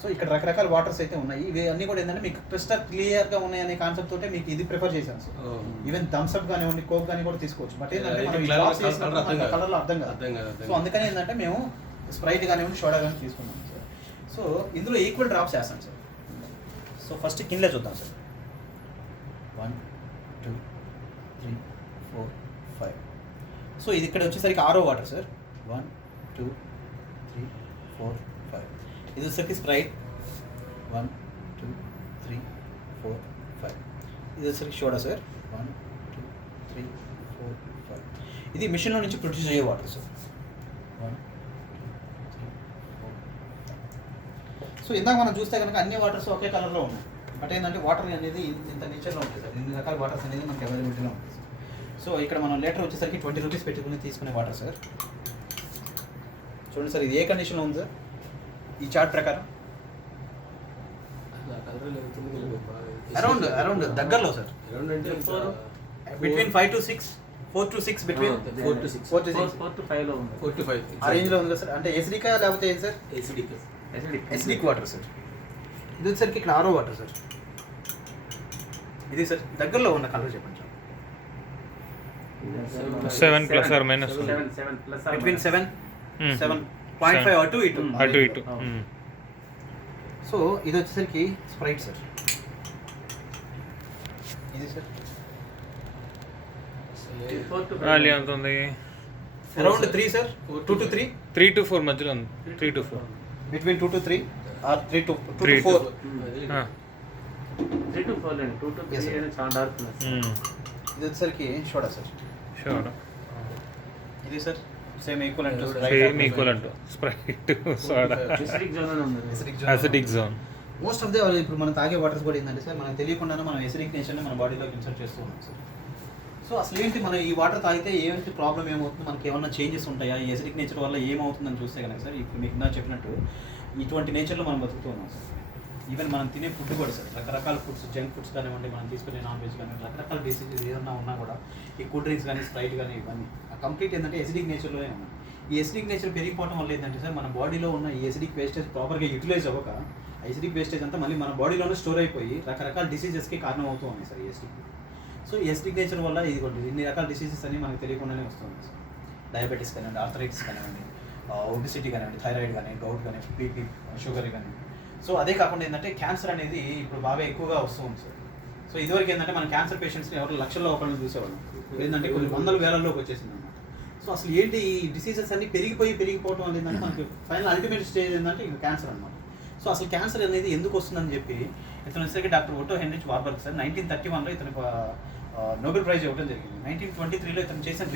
సో ఇక్కడ రకరకాల వాటర్స్ అయితే ఉన్నాయి. ఇవి అన్ని కూడా ఏంటంటే మీకు క్రిస్టల్ క్లియర్గా ఉన్నాయి అనే కాన్సెప్ట్ తోటే మీకు ఇది ప్రిఫర్ చేశాను సార్. ఈవెన్ థమ్స్ అప్ కానివ్వండి, కోక్ కానీ కూడా తీసుకోవచ్చు. బట్ ఏంటంటే కలర్లో అర్థం కాదు. సో అందుకని ఏంటంటే మేము స్ప్రైట్ కానివ్వండి, సోడా కానీ తీసుకున్నాం సార్. సో ఇందులో ఈక్వల్ డ్రాప్స్ వేస్తాం సార్. సో ఫస్ట్ కింద చూద్దాం సార్. 1 2 3 4 5. సో ఇది ఇక్కడ వచ్చేసరికి ఆరో వాటర్ సార్. 1 2 3 4 5. ఇది వచ్చేసరికి స్ప్రైట్ 1 2 3 4 5. ఇది వచ్చేసరికి సోడా సార్. 1 2 3 4 5. ఇది మిషన్లో నుంచి ప్రొడ్యూస్ అయ్యే వాటర్ సార్. 1 2 3 4 5. సో ఇందాక మనం చూస్తే కనుక అన్ని వాటర్స్ ఒకే కలర్లో ఉన్నాయి. బట్ ఏంటంటే వాటర్ అనేది ఇంత నేచర్లో ఉంటుంది సార్. ఇన్ని రకాల వాటర్స్ అనేది మనకి అవైలబిలిటీలో ఉంటుంది సార్. సో ఇక్కడ మనం లీటర్ వచ్చేసరికి 20 రూపీస్ పెట్టుకుని తీసుకునే వాటర్ సార్. చూడండి సార్, ఇది ఏ కండిషన్లో ఉంది సార్ ఈ చార్ట్ ప్రకారం? అరౌండ్ దగ్గరలో సార్. అరౌండ్ అంటే between 5 to 6, 4 to 6, between 4 to 6. 4 to 6 4 to 5 లో ఉంది. 4 to 5 ఆ రేంజ్లో ఉంది కదా సార్. అంటే ఎసిడికా లేకపోతే ఏది sir? Acidic. Acidic water sir. ఇది వచ్చేసరికి ఇక్కడ ఆరో వాటర్ సార్. ఇది సార్ దగ్గరలో ఉన్న కలర్ చెప్పండి sir. 7 plus or minus 7 plus or between minus. 7, 7.5 అటు ఇటు. అటు ఇటు. సో ఇది వచ్చేసరికి స్ప్రైట్ సార్. ఇది సార్ 4 to 5. అది ఎంత ఉంది? Around 3 sir. 2 to 3, 3 to 4 మధ్యలో ఉంది. 3 to 4. Between 2 to 3 or 3 to 3 to 4. 3 to 4 లేండి. 2 to 3 Yes, sir. అనేది చాలా డార్క్ ఉంది. ఇది వచ్చేసరికి సోడా సార్. షూర్. ఇది sir same equal to same equal to Sprite, soda. Acidic zone లో ఉంది. Acidic zone. Most of the ఇప్పుడు మనం తాగే వాటర్స్ కూడా ఏంటంటే సార్ మనకు తెలియకుండానే మనం ఎసిడిక్ నేచర్ని మన బాడీలోకి ఇన్సర్ట్ చేస్తూ ఉన్నాం సార్. సో అసలు ఏంటి మనం ఈ వాటర్ తాగితే ఏంటి ప్రాబ్లం ఏమవుతుంది, మనకి ఏమన్నా చేంజెస్ ఉంటాయా, ఈ ఎసిడిక్ నేచర్ వల్ల ఏమవుతుందని చూస్తే కనుక సార్ ఇప్పుడు మీకు నా చెప్పినట్టు ఇటువంటి నేచర్లో మనం బతుకుతూ ఉన్నాం సార్. ఈవెన్ మనం తినే ఫుడ్ కూడా సార్ రకరకాల ఫుడ్స్, జంక్ ఫుడ్స్ కానివ్వండి, మనం తీసుకునే నాన్ వెజ్ కానీ రకరకాల డిసీజెస్ ఏదన్నా ఉన్నా కూడా ఈ కూల్ డ్రింక్స్ కానీ, స్ప్రైట్ కానీ ఇవన్నీ కంప్లీట్ ఏంటంటే ఎసిడిక్ నేచర్లోనే ఉన్నాయి. ఈ ఎసిడిక్ నేచర్ పెరిగిపోవడం వల్ల ఏంటంటే సార్ మన బాడీలో ఉన్న ఈ ఎసిడిక్ వేస్టేజ్ ప్రాపర్గా యూటిలైజ్ అవ్వక ఎసిడిక్ వేస్టేజ్ అంతా మళ్ళీ మన బాడీలోనే స్టోర్ అయిపోయి రకరకాల డిసీజెస్కి కారణం అవుతూ ఉన్నాయి సార్ ఈ ఎసిడిక్. సో ఈ ఎసిడిక్ నేచర్ వల్ల ఇది ఇన్ని రకాల డిసీజెస్ అన్ని మనకు తెలియకుండానే వస్తుంది సార్. డయాబెటీస్ కానివ్వండి, ఆర్థరైటిస్ కానివ్వండి, ఒబిసిటీ కానివ్వండి, థైరాయిడ్ కానీ, గౌట్ కానీ, బీపీ, షుగర్ కానీ. సో అదే కాకుండా ఏంటంటే క్యాన్సర్ అనేది ఇప్పుడు బాగా ఎక్కువగా వస్తూ ఉంది సార్. సో ఇదివరకు ఏంటంటే మన క్యాన్సర్ పేషెంట్స్ని ఎవరు లక్షల్లో ఒకరిని చూసేవాళ్ళం, ఏంటంటే కొన్ని వందల వేలల్లోకి వచ్చేసింది అనమాట. సో అసలు ఏంటి ఈ డిసీజెస్ అన్ని పెరిగిపోవడం వల్ల ఏంటంటే మనకి ఫైనల్ అల్టిమేట్ స్టేజ్ ఏంటంటే ఇంకా క్యాన్సర్ అనమాట. సో అసలు క్యాన్సర్ అనేది ఎందుకు వస్తుందని చెప్పి ఇతను వచ్చేసరికి డాక్టర్ ఓటో హెన్రిచ్ వార్బర్గ్ సార్ 1931లో ఇతనికి నోబెల్ ప్రైజ్ ఇవ్వడం జరిగింది. 1923లో ఇతను చేసిన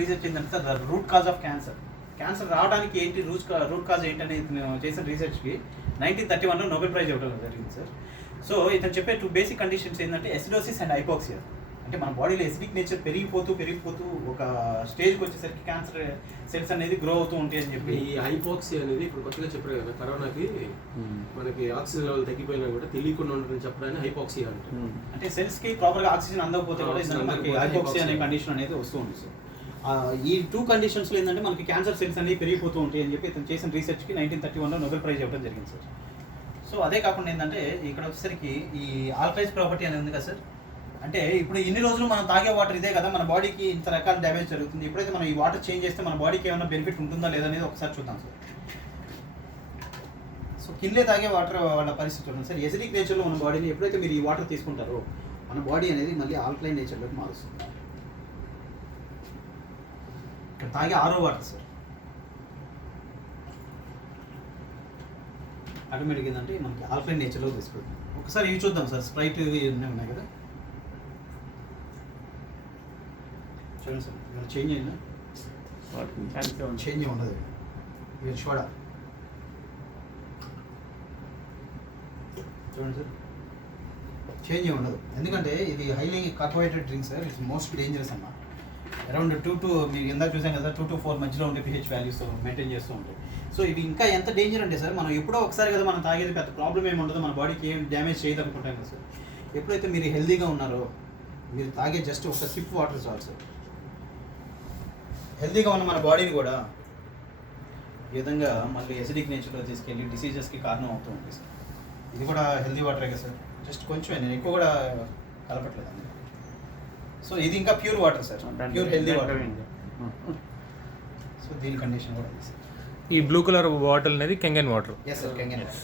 రీసెర్చ్ ఏంటంటే the root cause of cancer, cancer రావడానికి ఏంటి రూట్ కాజ్ ఏంటి అనేది నేను చేసిన రీసెర్చ్కి 1931లో నోబెల్ ప్రైజ్ ఇవ్వడం జరిగింది సార్. సో ఇతను చెప్పే 2 బేసిక్ కండిషన్స్ ఏంటంటే ఎసిడోసిస్ అండ్ హైపోక్సియా. అంటే మన బాడీలో ఎసిడిక్ నేచర్ పెరిగిపోతూ ఒక స్టేజ్కి వచ్చేసరికి క్యాన్సర్ సెల్స్ అనేది గ్రో అవుతూ ఉంటాయి అని చెప్పి. ఈ హైపోక్సీ అనేది ఇప్పుడు కొత్తగా చెప్పారు కదా, కరోనాకి మనకి ఆక్సిజన్ లెవెల్ తగ్గిపోయినా కూడా తెలియకుండా ఉండదని చెప్పడానికి హైపోక్సీ అంటారు. అంటే సెల్స్కి ప్రాపర్గా ఆక్సిజన్ అందకపోతే కూడా ఏంటంటే మనకి హైపోక్సియా అనే కండిషన్ అనేది వస్తూ ఉంది సార్. ఈ 2 కండిషన్స్లో ఏంటంటే మనకి క్యాన్సర్ సెల్స్ అనేవి పెరిగిపోతూ ఉంటాయి అని చెప్పి ఇతను చేసిన రీసెర్చ్కి 1931లో నోబెల్ ప్రైజ్ ఇవ్వడం జరిగింది సార్. సో అదే కాకుండా ఏంటంటే ఇక్కడ వచ్చేసరికి ఈ ఆల్కలైజ్ ప్రాపర్టీ అనేది ఉంది కదా సార్. అంటే ఇప్పుడు ఇన్ని రోజులు మనం తాగే వాటర్ ఇదే కదా, మన బాడీకి ఇంత రకాల డ్యామేజ్ జరుగుతుంది. ఎప్పుడైతే మనం ఈ వాటర్ చేంజ్ చేస్తే మన బాడీకి ఏమైనా బెనిఫిట్ ఉంటుందా లేదా అనేది ఒకసారి చూద్దాం సార్. సో కిన్లే తాగే వాటర్ వాళ్ళ పరిస్థితి ఉంటుంది సార్. ఎసిడిక్ నేచర్లో ఉన్న బాడీని ఎప్పుడైతే మీరు ఈ వాటర్ తీసుకుంటారో మన బాడీ అనేది మళ్ళీ ఆల్కలైన్ నేచర్లోకి మారుస్తుంది. ఇక్కడ తాగే ఆరో వాటర్ సార్ ఆటోమేటిక్ ఏంటంటే మనకి ఆల్కలైన్ నేచర్లో తీసుకుంటాం. ఒకసారి ఇవి చూద్దాం సార్. స్ప్రైట్ ఇవి ఉన్నాయి కదా, చూడండి సార్. ఇక్కడ చేంజ్ అయిందా? చేంజ్ ఉండదు. ఇవి చూడ చూడండి సార్, చేంజ్ ఉండదు. ఎందుకంటే ఇది highly carbohydrate drink sir. It's most dangerous అన్నమాట. అరౌండ్ 2 to మీరు ఇందాక చూసాం కదా 2 to 4 మధ్యలో ఉండే pH వాల్యూస్ మెయింటైన్ చేస్తూ ఉంటాయి. సో ఇవి ఇంకా ఎంత డేంజర్ అంటే సార్, మనం ఎప్పుడో ఒకసారి కదా మనం తాగేది, పెద్ద ప్రాబ్లం ఏమి ఉండదు, మన బాడీకి ఏం డ్యామేజ్ చేయదు అనుకుంటాం కదా సార్. ఎప్పుడైతే మీరు హెల్దీగా ఉన్నారో మీరు తాగే జస్ట్ ఒక సిప్ వాటర్ చాలు సార్. హెల్దీగా ఉన్న మన బాడీని కూడా ఈ విధంగా మళ్ళీ ఎసిడిక్ నేచర్లో తీసుకెళ్ళి డిసీజెస్కి కారణం అవుతూ ఉంటుంది సార్. ఇది కూడా హెల్దీ వాటరే కదా సార్. జస్ట్ కొంచెం, నేను ఎక్కువ కూడా కలపట్లేదు. సో ఇది ఇంకా pure water sir, pure healthy water. So దీని కండిషన్ కూడా ఉంది సార్. ఈ బ్లూ కలర్ బాటిల్ అనేది Kangen water. Yes sir, Kangen water.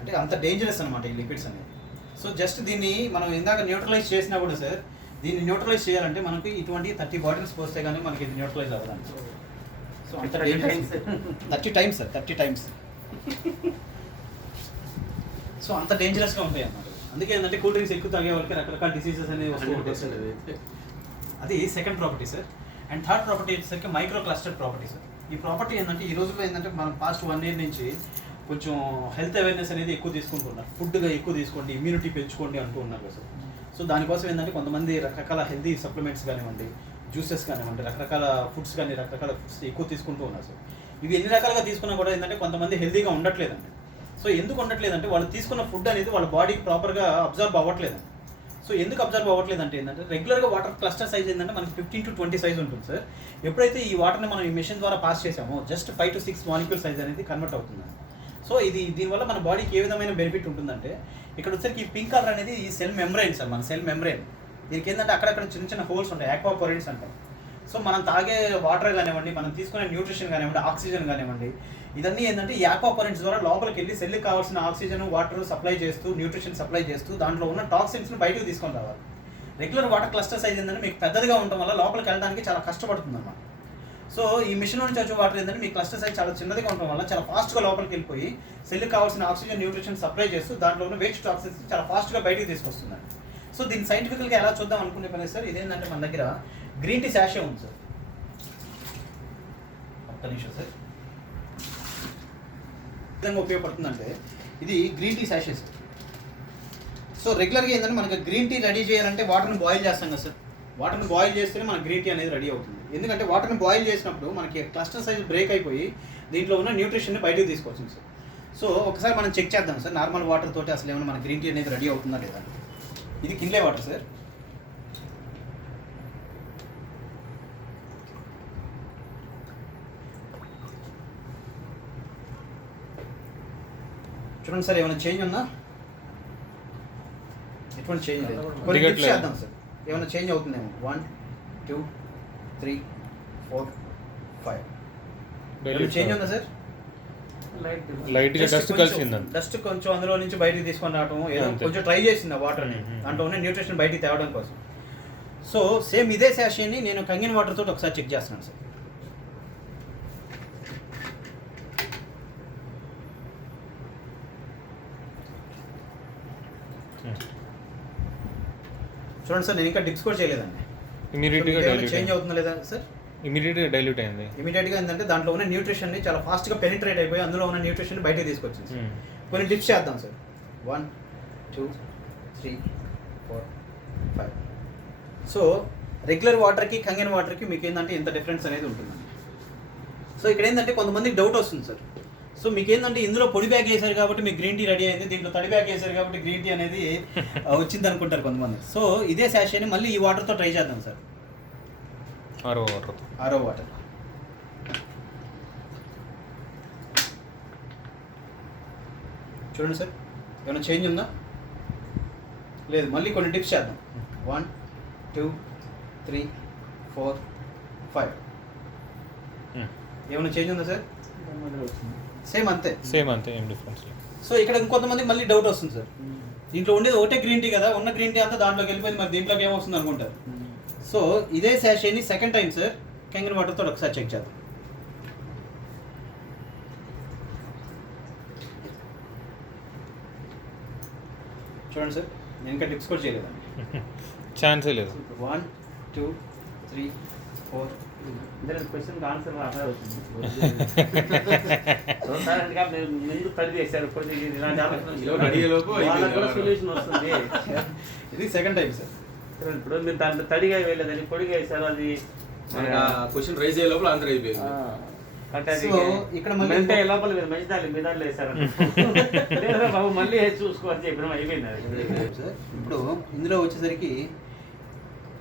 అంటే అంత డేంజరస్ అనమాట ఈ లిక్విడ్స్ అనేవి. సో జస్ట్ దీన్ని మనం ఇందాక న్యూట్రలైజ్ చేసినా కూడా సార్, దీన్ని న్యూట్రలైజ్ చేయాలంటే మనకి ఇటువంటి 30 బాటిల్స్ పోస్తే కానీ మనకి ఇది న్యూట్రలైజ్ అవ్వదండి. సో అంత 30 టైమ్స్ సార్, 30 టైమ్స్. సో అంత డేంజరస్గా ఉంటాయి అన్నమాట. అందుకే ఏంటంటే కూల్ డ్రింక్స్ ఎక్కువ తాగే వాళ్ళకి రకరకాల డిసీజెస్ అనేవి వస్తూ ఉంటాయి. అది second property sir. And third property వచ్చేసరికి మైక్రో క్లస్టర్ ప్రాపర్టీ సార్. ఈ ప్రాపర్టీ ఏంటంటే ఈ రోజుల్లో ఏంటంటే మనం పాస్ట్ 1 year నుంచి కొంచెం హెల్త్ అవేర్నెస్ అనేది ఎక్కువ తీసుకుంటున్నారు. ఫుడ్గా ఎక్కువ తీసుకోండి, ఇమ్యూనిటీ పెంచుకోండి అంటూ ఉన్నారు కదా సార్. సో దానికోసం ఏంటంటే కొంతమంది రకరకాల హెల్తీ సప్లిమెంట్స్ కానివ్వండి, జ్యూసెస్ కానివ్వండి, రకరకాల ఫుడ్స్ ఎక్కువ తీసుకుంటూ ఉన్నారు సార్. ఇవి ఎన్ని రకాలుగా తీసుకున్నా కూడా ఏంటంటే కొంతమంది హెల్తీగా ఉండట్లేదండి. సో ఎందుకు ఉండట్లేదంటే వాళ్ళు తీసుకున్న ఫుడ్ అనేది వాళ్ళ బాడీకి ప్రాపర్గా అబ్జర్వ్ అవ్వట్లేదండి. సో ఎందుకు అబ్జర్వ్ అవ్వట్లేదంటే ఏంటంటే రెగ్యులర్గా వాటర్ క్లస్టర్ సైజ్ ఏంటంటే మనకి 15 to 20 సైజ్ ఉంటుంది సార్. ఎప్పుడైతే ఈ వాటర్ని మనం ఈ మెషిన్ ద్వారా పాస్ చేసామో జస్ట్ 5 to 6 మాలిక్యూల్ సైజ్ అనేది కన్వర్ట్ అవుతుంది. సో దీనివల్ల మన బాడీకి ఏ విధమైన బెనిఫిట్ ఉంటుందంటే, ఇక్కడ వచ్చరికి ఈ పింక్ కలర్ అనేది ఈ సెల్ మెంబ్రెయిన్ సార్, మన సెల్ మెంబ్రెయిన్. దీనికి ఏంటంటే అక్కడక్కడ చిన్న చిన్న హోల్స్ ఉంటాయి, ఆక్వాపోరెంట్స్ అంటాం. సో మనం తాగే వాటర్ కానివ్వండి, మనం తీసుకునే న్యూట్రిషన్ కానివ్వండి, ఆక్సిజన్ కానివ్వండి, ఇదన్నీ ఏంటంటే ఈ ఆక్వాపోరెంట్స్ ద్వారా లోపలికి వెళ్ళి సెల్కి కావాల్సిన ఆక్సిజన్, వాటర్ సప్లై చేస్తూ, న్యూట్రిషన్ సప్లై చేస్తూ దాంట్లో ఉన్న టాక్సిన్స్ని బయటకు తీసుకొని రావాలి. రెగ్యులర్ వాటర్ క్లస్టర్ సైజ్ ఏంటంటే మీకు పెద్దదిగా ఉండటం వల్ల లోపలికి వెళ్ళడానికి చాలా కష్టపడుతుంది అన్నమాట. సో ఈ మిషన్ నుంచి వచ్చే వాటర్ ఏంటంటే మీ క్లస్టర్ సైజ్ చాలా చిన్నదిగా ఉండటం వల్ల చాలా ఫాస్ట్గా లోపలికి వెళ్ళిపోయి సెల్కి కావాల్సిన ఆక్సిజన్, న్యూట్రిషన్ సప్లై చేస్తూ దాంట్లో ఉన్న వేస్ట్ టాక్సిన్స్ చాలా ఫాస్ట్గా బయటకు తీసుకొస్తుందండి. సో దీన్ని సైంటిఫికల్గా ఎలా చూద్దాం అనుకునే పని సార్, ఇదేంటంటే మన దగ్గర గ్రీన్ టీ శాషే ఉంది సార్. ఒక్క నిమిషం సార్. విధంగా ఉపయోగపడుతుందంటే ఇది green tea sachet sir. So రెగ్యులర్గా ఏంటంటే మనకి గ్రీన్ టీ రెడీ చేయాలంటే వాటర్ని బాయిల్ చేస్తాం కదా సార్. వాటర్ని బాయిల్ చేస్తేనే మన గ్రీన్ టీ అనేది రెడీ అవుతుంది. ఎందుకంటే వాటర్ని బాయిల్ చేసినప్పుడు మనకి క్లస్టర్ సైజ్ బ్రేక్ అయిపోయి దీంట్లో ఉన్న న్యూట్రిషన్ని బయటకు తీసుకొచ్చింది సార్. సో ఒకసారి మనం చెక్ చేద్దాం సార్, నార్మల్ వాటర్ తోటి అసలు ఏమైనా మన గ్రీన్ టీ అనేది రెడీ అవుతుందా లేదా. ఇది కిన్లే వాటర్ సార్. చూడండి సార్, ఏమైనా చేంజ్ ఉందా? ఎటువంటి చేంజ్ లేదు. కొన్ని టిప్స్ చేద్దాం సార్, ఏమైనా చేంజ్ అవుతుందేమో. 1 2 3 4 5 చేంజ్ ఉందా సార్? లైట్గా డస్ట్ కలిసిందండి. డస్ట్ కొంచెం అందులో నుంచి బయటికి తీసుకొని రావడం, ఏదో కొంచెం ట్రై చేసింది ఆ వాటర్ని, దాంట్లో ఉన్న న్యూట్రిషన్ బయటికి తేవడం కోసం. సో సేమ్ ఇదే శాషేని నేను కంగిన్ వాటర్ తోటి ఒకసారి చెక్ చేస్తున్నాను సార్. చూడండి సార్, నేను ఇంకా డిప్స్ కూడా చేయలేదండి. ఇమీడియట్గా చేంజ్ అవుతుందా లేదా సార్? ఇమీడియట్గా డైల్యూట్ అయింది. ఇమీడియట్గా ఏంటంటే దాంట్లో ఉన్న న్యూట్రిషన్ని చాలా ఫాస్ట్గా పెనిట్రేట్ అయిపోయి అందులో ఉన్న న్యూట్రిషన్ బయటకు తీసుకొచ్చింది. కొన్ని టిప్స్ చేద్దాం సార్. 1 2 3 4 5. సో రెగ్యులర్ వాటర్కి కంగన్ వాటర్కి మీకు ఏంటంటే ఇంత డిఫరెన్స్ అనేది ఉంటుందండి. సో ఇక్కడ ఏంటంటే కొంతమందికి డౌట్ వస్తుంది సార్. సో మీకు ఏంటంటే ఇందులో పొడి బ్యాగ్ వేసారు కాబట్టి మీకు గ్రీన్ టీ రెడీ అయింది, దీంట్లో తడి బ్యాగ్ వేసారు కాబట్టి గ్రీన్ టీ అనేది వచ్చింది అనుకుంటారు కొంతమంది. సో ఇదే శాషేని మళ్ళీ ఈ వాటర్తో ట్రై చేద్దాం సార్. ఆరో వాటర్ చూడండి సార్, ఏమైనా చేంజ్ ఉందా? లేదు. మళ్ళీ కొన్ని టిప్స్ చేద్దాం. 1 2 3 4 5. ఏమైనా చేంజ్ ఉందా సార్? సేమ్ అంతే ఏం డిఫరెన్స్ లేదు. సో ఇక్కడ ఇంకొంతమందికి మళ్ళీ డౌట్ వస్తుంది సార్, దీంట్లో ఉండేది ఒకటే గ్రీన్ టీ కదా, ఉన్న గ్రీన్ టీ అంతా దాంట్లోకి వెళ్ళిపోయింది, మరి దీంట్లోకి ఏమొస్తుంది అనుకుంటారు. సో ఇదే శాషేని సెకండ్ టైం సార్ కంగన్ వాటర్తో ఒకసారి చెక్ చేద్దాం. చూడండి సార్, నేను ఇంకా టిప్స్ కూడా చేయలేదండి. ఛాన్సే లేదు. 1 2 3 4. క్వశ్చన్ ఆన్సర్ అదే అవుతుంది. సో సార్ అందుకే మీరు ముందు తడి చేశారు, సొల్యూషన్ వస్తుంది. ఇది సెకండ్ టైం సార్. ఇప్పుడు మీరు దాంట్లో తడిగా వేయలేదని పొడిగా వేసారు, అది క్వశ్చన్ రైజ్ అయ్యే లోపల ఆన్సర్ అయిపోయింది. అంటే అది ఇక్కడ అంటే లోపల మీరు మంచి దాని మీద వేసారు లేదా బాబు మళ్ళీ చూసుకోవాలి చెప్పడం అయిపోయింది అది. సార్ ఇప్పుడు ఇందులో వచ్చేసరికి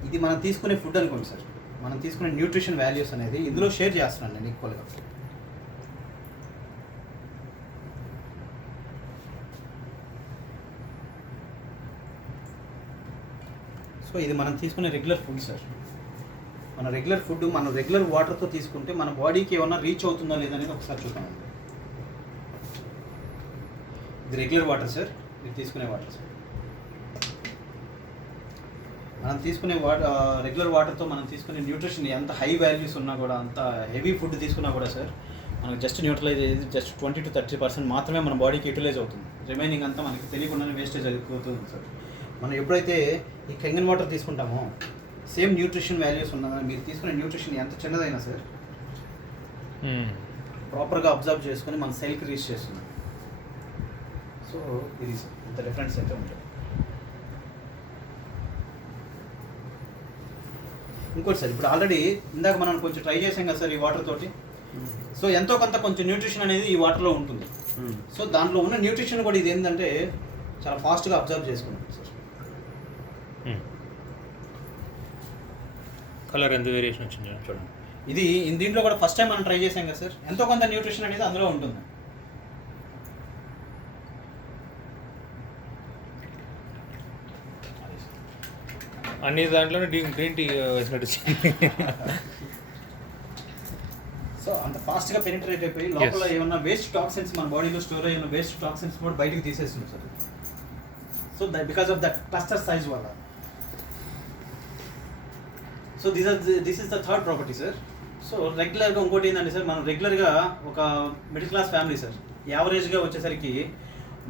ఇది మనం తీసుకునే ఫుడ్ అనుకోండి సార్, మనం తీసుకునే న్యూట్రిషన్ వాల్యూస్ అనేది ఇందులో షేర్ చేస్తున్నాను నేను ఈక్వల్గా. సో ఇది మనం తీసుకునే రెగ్యులర్ ఫుడ్ సార్. మన రెగ్యులర్ ఫుడ్ మనం రెగ్యులర్ వాటర్తో తీసుకుంటే మన బాడీకి ఏమన్నా రీచ్ అవుతుందో లేదనేది ఒకసారి చూద్దామండి. ఇది రెగ్యులర్ వాటర్ సార్, ఇది తీసుకునే వాటర్ సార్. మనం తీసుకునే రెగ్యులర్ వాటర్తో మనం తీసుకునే న్యూట్రిషన్ ఎంత హై వాల్యూస్ ఉన్నా కూడా, అంత హెవీ ఫుడ్ తీసుకున్నా కూడా సార్ మనకు జస్ట్ న్యూట్రలైజ్ అయ్యేది జస్ట్ 20 to 30% మాత్రమే మన బాడీకి యూటిలైజ్ అవుతుంది. రిమైనింగ్ అంతా మనకి తెలియకుండానే వేస్టేజ్ అవుతుంది సార్. మనం ఎప్పుడైతే ఈ కంగన్ వాటర్ తీసుకుంటామో సేమ్ న్యూట్రిషన్ వాల్యూస్ ఉన్నా మీరు తీసుకునే న్యూట్రిషన్ ఎంత చిన్నదైనా సార్ ప్రాపర్గా అబ్జర్వ్ చేసుకొని మన సెల్కి రీచ్ చేస్తున్నాం. సో ఇది సార్ ఇంత డిఫరెన్స్ అయితే ఉంటుంది. ఇంకోటి సార్, ఇప్పుడు ఆల్రెడీ ఇందాక మనం కొంచెం ట్రై చేసాం కదా సార్ ఈ వాటర్ తోటి. సో ఎంతో కొంత కొంచెం న్యూట్రిషన్ అనేది ఈ వాటర్లో ఉంటుంది. సో దాంట్లో ఉన్న న్యూట్రిషన్ కూడా ఇది ఏంటంటే చాలా ఫాస్ట్గా అబ్జర్వ్ చేసుకుంటుంది సార్. కలర్ ఎంత వేరియేషన్ వచ్చింది చూడండి, ఇది దీంట్లో కూడా ఫస్ట్ టైం మనం ట్రై చేసాం కదా సార్, ఎంతో కొంత న్యూట్రిషన్ అనేది అందులో ఉంటుంది. అన్ని దాంట్లోనే గ్రీన్ టీ వేసినట్టు. సో అంత ఫాస్ట్గా పెనిట్రేట్ అయిపోయి లోపల ఏమన్నా వేస్ట్ టాక్సిన్స్ మన బాడీలో స్టోర్ అయ్యి ఉన్న వేస్ట్ టాక్సిన్స్ కూడా బయటికి తీసేస్తుంది sir. So because of that cluster size వల్ల. So this is the third property sir. So రెగ్యులర్గా ఇంకోటి ఏంటంటే సార్, మనం రెగ్యులర్గా ఒక మిడిల్ క్లాస్ ఫ్యామిలీ సార్ యావరేజ్గా వచ్చేసరికి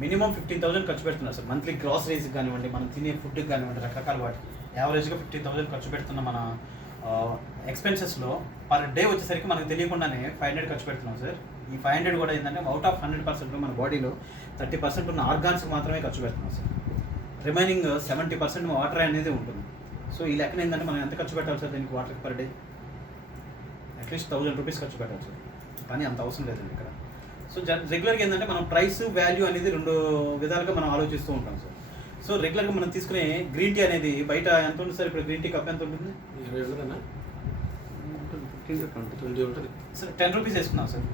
మినిమం 15,000 ఖర్చు పెడుతున్నారు సార్. మంత్లీ గ్రాసరీస్కి కానివ్వండి, మనం తినే ఫుడ్కి కానివ్వండి, రకరకాల వాటికి యావరేజ్గా 15,000 ఖర్చు పెడుతున్న మన ఎక్స్పెన్సెస్లో పర్ డే వచ్చేసరికి మనకు తెలియకుండానే 500 ఖర్చు పెడుతున్నాం సార్. ఈ 500 కూడా ఏంటంటే అవుట్ ఆఫ్ 100% మన బాడీలో 30% ఉన్న ఆర్గాన్స్కి మాత్రమే ఖర్చు పెడుతున్నాం సార్. రిమైనింగ్ 70% వాటర్ అనేది ఉంటుంది. సో ఈ లెక్కన ఏంటంటే మనం ఎంత ఖర్చు పెట్టాలి సార్ దీనికి వాటర్కి పర్ డే? అట్లీస్ట్ 1,000 రూపీస్ ఖర్చు పెట్టాలి సార్. కానీ అంత అవసరం లేదండి ఇక్కడ. సో రెగ్యులర్గా ఏంటంటే మనం ప్రైస్ వాల్యూ అనేది రెండు విధాలుగా మనం ఆలోచిస్తూ ఉంటాం సార్. సో రెగ్యులర్గా మనం తీసుకునే గ్రీన్ టీ అనేది బయట ఎంత ఉంటుంది సార్? ఇప్పుడు గ్రీన్ టీ కప్ ఎంత ఉంటుంది? 20 ఉంటుంది సార్. 10 రూపీస్ వేసుకున్నాం సార్.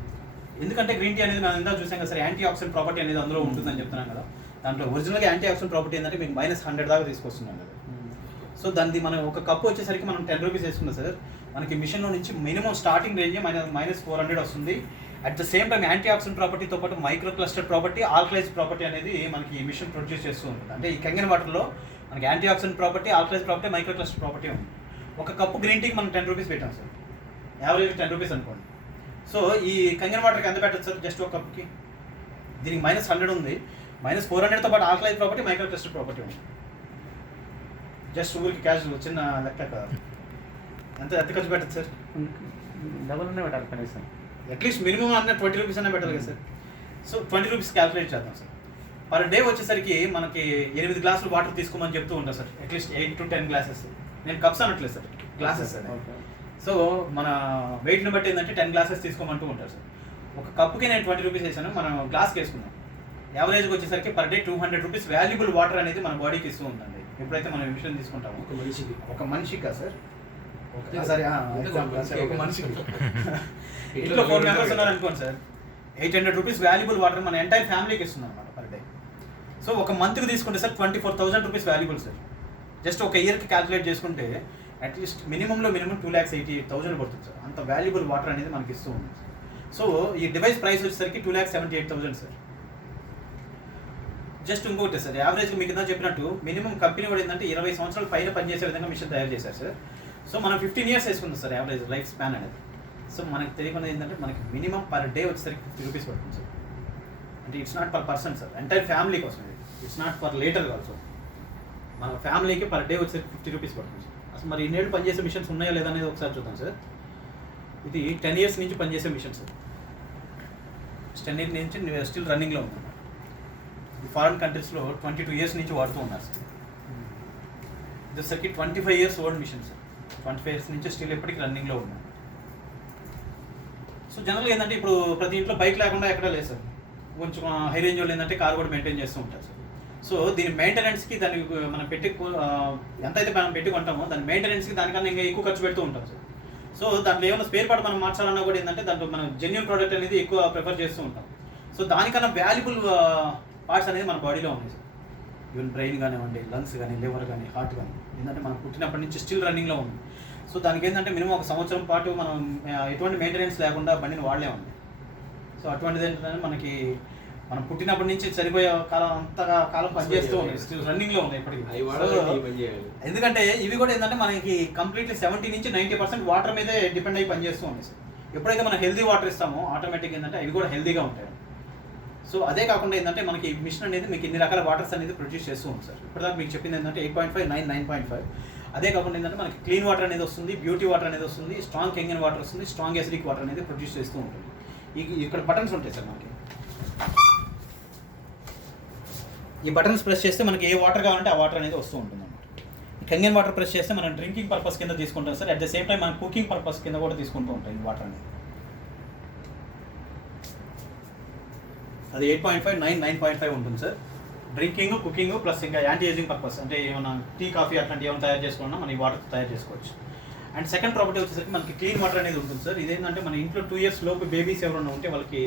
ఎందుకంటే గ్రీన్ టీ అనేది మనం ఎంత చూసాం కదా సార్, యాంటీ ఆక్సిడెంట్ ప్రాపర్టీ అనేది అందులో ఉంటుందని చెప్తున్నాం కదా. దాంట్లో ఒరిజినల్గా యాంటీ ఆక్సిడెంట్ ప్రాపర్టీ ఏంటంటే మీకు -100 దాకా తీసుకొస్తున్నాం కదా. సో దాన్ని మనం ఒక కప్ వచ్చేసరికి మనం 10 రూపీస్ వేసుకున్నాం సార్. మనకి మిషన్లో నుంచి మినిమం స్టార్టింగ్ రేంజ్ -400 వస్తుంది. At the same time antioxidant ప్రాపర్టీతో పాటు micro cluster property, alkalize property అనేది మనకి ఈ మిషన్ ప్రొడ్యూస్ చేస్తూ ఉంటుంది. అంటే ఈ కంగన్ వాటర్లో మనకి antioxidant property, alkalize property, micro cluster property ఉంది. ఒక కప్పు గ్రీన్ టీకి మనం 10 రూపీస్ పెట్టాం సార్. యావరేజ్ 10 రూపీస్ అనుకోండి. సో ఈ కంగన్ వాటర్కి ఎంత పెట్టచ్చు సార్? జస్ట్ ఒక కప్కి దీనికి -100 ఉంది, -400తో పాటు ఆల్కలైజ్ ప్రాపర్టీ, మైక్రో క్లస్టర్ ప్రాపర్టీ ఉంది. జస్ట్ ఊరికి క్యాష్ చిన్న లెక్క కదా. ఎంత ఖర్చు పెట్టదు సార్? డబుల్ అనే పెట్టాలి కనీసం. అట్లీస్ట్ మినిమం అన్న 20 రూపీస్ అనే పెట్టాలి కదా సార్. సో 20 రూపీస్ క్యాల్కులేట్ చేద్దాం సార్. పర్ డే వచ్చేసరికి మనకి 8 గ్లాసులు వాటర్ తీసుకోమని చెప్తూ ఉంటాను సార్. At least 8 to 10 glasses. నేను కప్స్ అనట్లేదు సార్, గ్లాసెస్ సార్. సో మన వెయిట్ని బట్టి ఏంటంటే 10 గ్లాసెస్ తీసుకోమంటూ ఉంటారు సార్. ఒక కప్పుకి నేను 20 రూపీస్ వేసాను, మనం గ్లాస్కి వేసుకున్నాం. యావరేజ్కి వచ్చేసరికి per day 200 rupees valuable water అనేది మన బాడీకి ఇస్తూ ఉందండి ఎప్పుడైతే మనం ఎమిషన్ తీసుకుంటామో. ఒక మనిషికి సార్, సరే ఒక మనిషికి ఇంట్లో 4 మెంబర్స్ ఉన్నారు అనుకోండి సార్, 800 రూపీస్ వాల్యుబుల్ వాటర్ మన ఎంటైర్ ఫ్యామిలీకి ఇస్తుంది అనమాట పర్ డే. సో ఒక మంత్కి తీసుకుంటే sir 24,000 rupees valuable sir. Just ఒక ఇయర్కి క్యాల్కులేట్ చేసుకుంటే అట్లీస్ట్ మినిమంలో మినిమం 2,88,000 పడుతుంది సార్. అంత వాల్యుబుల్ వాటర్ అనేది మనకి ఇస్తూ ఉంది. సో ఈ డివైస్ ప్రైస్ వచ్చేసరికి 2,78,000 సార్. జస్ట్ ఇంకోటి సార్, యావరేజ్గా మీకు ఇందా చెప్పినట్టు మినిమం కంపెనీ కూడా ఏంటంటే 20 సంవత్సరాల పైన పనిచేసే విధంగా మిషన్ తయారు చేశారు సార్. సో మనం 15 years వేసుకుందాం సార్ యావరేజ్ లైఫ్ స్పాన్ అనేది. సో మనకి తెలియకుండా ఏంటంటే మనకి మినిమం పర్ డే వచ్చేసరికి 50 రూపీస్ పడుతుంది సార్. అంటే it's not per person sir, entire family కోసం ఇది. It's not for later also. మన ఫ్యామిలీకి పర్ డే వచ్చేసరికి 50 రూపీస్ పడుతుంది సార్. అసలు మరి ఇన్నేళ్ళు పనిచేసే మిషన్స్ ఉన్నాయా లేదా అనేది ఒకసారి చూద్దాం సార్. ఇది 10 years నుంచి పనిచేసే మిషన్ సార్. 10 years నుంచి స్టిల్ రన్నింగ్లో ఉంది. ఫారిన్ కంట్రీస్లో 22 years నుంచి వాడుతూ ఉన్నారు సార్. ఇది వచ్చేసరికి 25 years old machine sir. 25 years నుంచి స్టిల్ ఎప్పటికీ రన్నింగ్లో ఉన్నాయి. సో జనరల్గా ఏంటంటే ఇప్పుడు ప్రతి ఇంట్లో బైక్ లేకుండా ఎక్కడ లేదు సార్. కొంచెం హై రేంజ్ వాళ్ళు ఏంటంటే కార్ కూడా మెయింటైన్ చేస్తూ ఉంటారు సార్. సో దీని మెయింటెనెన్స్కి దానికి మనం ఎంతైతే మనం పెట్టి కొంటామో దాని మెయింటెనెన్స్కి దానికన్నా ఇంకా ఎక్కువ ఖర్చు పెడుతూ ఉంటాం సార్. సో దాంట్లో ఏమైనా స్పేర్ పార్ట్ మనం మార్చాలన్నా కూడా ఏంటంటే దాంట్లో మనం జెన్యూన్ ప్రోడక్ట్ అనేది ఎక్కువ ప్రిఫర్ చేస్తూ ఉంటాం. సో దానికన్నా వాల్యుబుల్ పార్ట్స్ అనేది మన బాడీలో ఉన్నాయి సార్. ఈవెన్ బ్రెయిన్ కానివ్వండి, లంగ్స్ కానీ, లివర్ కానీ, హార్ట్ కానీ, ఏంటంటే మనం పుట్టినప్పటి నుంచి స్టిల్ రన్నింగ్లో ఉంది. సో దానికి ఏంటంటే మినిమం 1 సంవత్సరం పాటు మనం ఎటువంటి మెయింటెనెన్స్ లేకుండా బండిని వాడలేమండి. సో అటువంటిది ఏంటంటే మనకి మనం పుట్టినప్పటి నుంచి సరిపోయే కాలం అంతగా కాలం పనిచేస్తూ ఉన్నాయి, స్టిల్ రన్నింగ్లో ఉన్నాయి ఇప్పటికీ. ఎందుకంటే ఇవి కూడా ఏంటంటే మనకి కంప్లీట్లీ 70 నుంచి 90% వాటర్ మీదే డిపెండ్ అయ్యి పనిచేస్తూ ఉన్నాయి సార్. ఎప్పుడైతే మనం హెల్దీ వాటర్ ఇస్తామో ఆటోమేటిక్గా ఏంటంటే అవి కూడా హెల్దీగా ఉంటాయి. సో అదే కాకుండా ఏంటంటే మనకి మిషన్ అనేది మీకు ఇన్ని రకాల వాటర్స్ అనేది ప్రొడ్యూస్ చేస్తూ ఉంది సార్. ఇప్పటిదాకా మీకు చెప్పింది ఏంటంటే 8.5, 9, 9.5. అదే కాకుండా ఏంటంటే మనకి క్లీన్ వాటర్ అనేది వస్తుంది, బ్యూటీ వాటర్ అనేది వస్తుంది, స్ట్రాంగ్ కెంగన్ వాటర్ వస్తుంది, స్ట్రాంగ్ ఎసిడిక్ వాటర్ అనేది ప్రొడ్యూస్ చేస్తూ ఉంటుంది. ఇక్కడ బటన్స్ ఉంటాయి సార్ మనకి. ఈ బటన్స్ ప్రెస్ చేస్తే మనకి ఏ వాటర్ కావాలంటే ఆ వాటర్ అనేది వస్తూ ఉంటుంది అన్నమాట. కెంగన్ వాటర్ ప్రెస్ చేస్తే మనం డ్రింకింగ్ పర్పస్ కింద తీసుకుంటాం sir. At the same time మనం కుకింగ్ పర్పస్ కింద కూడా తీసుకుంటూ ఉంటాం ఈ వాటర్ అనేది. అది 8.5, 9, 9.5 ఉంటుంది సార్. డ్రింకింగ్, కుకింగ్ ప్లస్ ఇంకా యాంటీ ఏజింగ్ పర్పస్, అంటే ఏమైనా టీ, కాఫీ అట్లాంటివి ఏమైనా తయారు చేసుకున్నా మనం ఈ వాటర్ తయారు చేసుకోవచ్చు. అండ్ సెకండ్ ప్రాపర్టీ వచ్చేసరికి మనకి క్లీన్ వాటర్ అనేది ఉంటుంది సార్. ఇదేంటంటే మన ఇంట్లో 2 years లోపు బేబీస్ ఎవరైనా ఉంటే వాళ్ళకి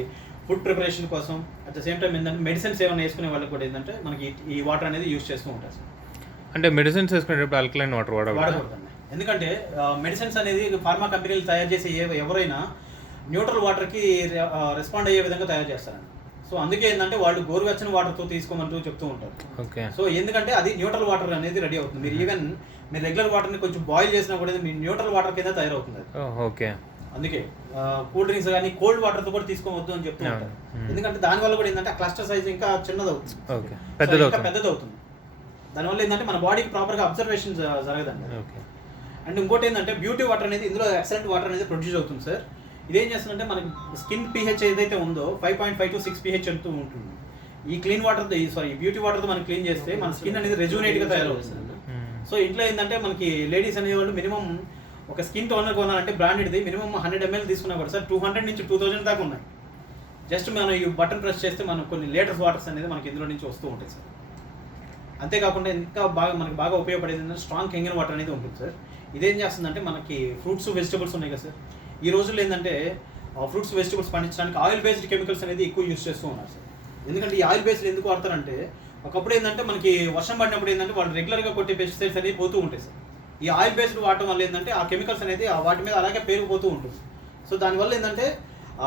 ఫుడ్ ప్రిపరేషన్ కోసం, అట్ ద సేమ్ టైం ఏంటంటే మెడిసిన్స్ ఏమైనా వేసుకునే వాళ్ళకి కూడా ఏంటంటే మనకి ఈ వాటర్ అనేది యూజ్ చేస్తూ ఉంటారు సార్. అంటే మెడిసిన్స్ వేసుకునేటప్పుడు ఆల్కలైన్ వాటర్ వాడకూడదండి. ఎందుకంటే మెడిసిన్స్ అనేది ఫార్మా కంపెనీలు తయారు చేసే ఎవరైనా న్యూట్రల్ వాటర్కి రెస్పాండ్ అయ్యే విధంగా తయారు చేస్తారండి. సో అందుకే ఏంటంటే వాళ్ళు గోరువెచ్చని వాటర్తో తీసుకోమంటూ చెప్తూ ఉంటారు. ఓకే. సో ఎందుకంటే అది న్యూట్రల్ వాటర్ అనేది రెడీ అవుతుంది. మీరు ఈవెన్ మీరు రెగ్యులర్ వాటర్ని కొంచెం బాయిల్ చేసినా కూడా మీ న్యూట్రల్ వాటర్ కింద తయారవుతుంది. ఓకే. అందుకే కూల్ డ్రింక్స్ కానీ కోల్డ్ వాటర్తో కూడా తీసుకోవద్దు అని చెప్తూ ఉంటారు. ఎందుకంటే దానివల్ల కూడా ఏంటంటే క్లస్టర్ సైజ్ ఇంకా చిన్నదవుతుంది, పెద్దదవుతుంది. దానివల్ల ఏంటంటే మన బాడీకి ప్రాపర్గా అబ్జర్వేషన్ జరగదండి. అండ్ ఇంకోటి ఏంటంటే బ్యూటీ వాటర్ అనేది ఇందులో ఎక్సలెంట్ వాటర్ అనేది ప్రొడ్యూస్ అవుతుంది సార్. ఇదేం చేస్తుందంటే మనకి స్కిన్ pH ఏదైతే ఉందో 5.5 to 6 pH అంటూ ఉంటుంది. ఈ క్లీన్ వాటర్ బ్యూటీ వాటర్తో మనం క్లీన్ చేస్తే మన స్కిన్ అనేది రెజ్యూనేట్గా తయారవుతుంది. సో ఇంట్లో ఏంటంటే మనకి లేడీస్ అనేవాళ్ళు మినిమం ఒక స్కిన్ టోనర్ కొనాలంటే బ్రాండెడ్ది మినిమం 100 ml తీసుకున్నా కూడా సార్ 200 నుంచి 2000 దాకా ఉన్నాయి. జస్ట్ మనం ఈ బటన్ ప్రెస్ చేస్తే మనకు కొన్ని లీటర్స్ వాటర్స్ అనేది మనకి ఇందులో నుంచి వస్తూ ఉంటాయి సార్. అంతేకాకుండా ఇంకా మనకి బాగా ఉపయోగపడేది ఏంటంటే స్ట్రాంగ్ కెంగన్ వాటర్ అనేది ఉంటుంది సార్. ఇదేం చేస్తుందంటే మనకి ఫ్రూట్స్, వెజిటబుల్స్ ఉన్నాయి కదా సార్. ఈ రోజుల్లో ఏంటంటే ఫ్రూట్స్, వెజిటబుల్స్ పండించడానికి ఆయిల్ బేస్డ్ కెమికల్స్ అనేది ఎక్కువ యూజ్ చేస్తూ ఉన్నారు సార్. ఎందుకంటే ఈ ఆయిల్ బేస్డ్ ఎందుకు వాడతారంటే ఒకప్పుడు ఏంటంటే మనకి వర్షం పడినప్పుడు ఏంటంటే వాళ్ళు రెగ్యులర్గా కొట్టే పెస్టిసైడ్స్ అనేది పోతూ ఉంటాయి సార్. ఈ ఆయిల్ బేస్డ్ వాడటం వల్ల ఏంటంటే ఆ కెమికల్స్ అనేది వాటి మీద అలాగే పేరుకుపోతూ ఉంటుంది. సో దానివల్ల ఏంటంటే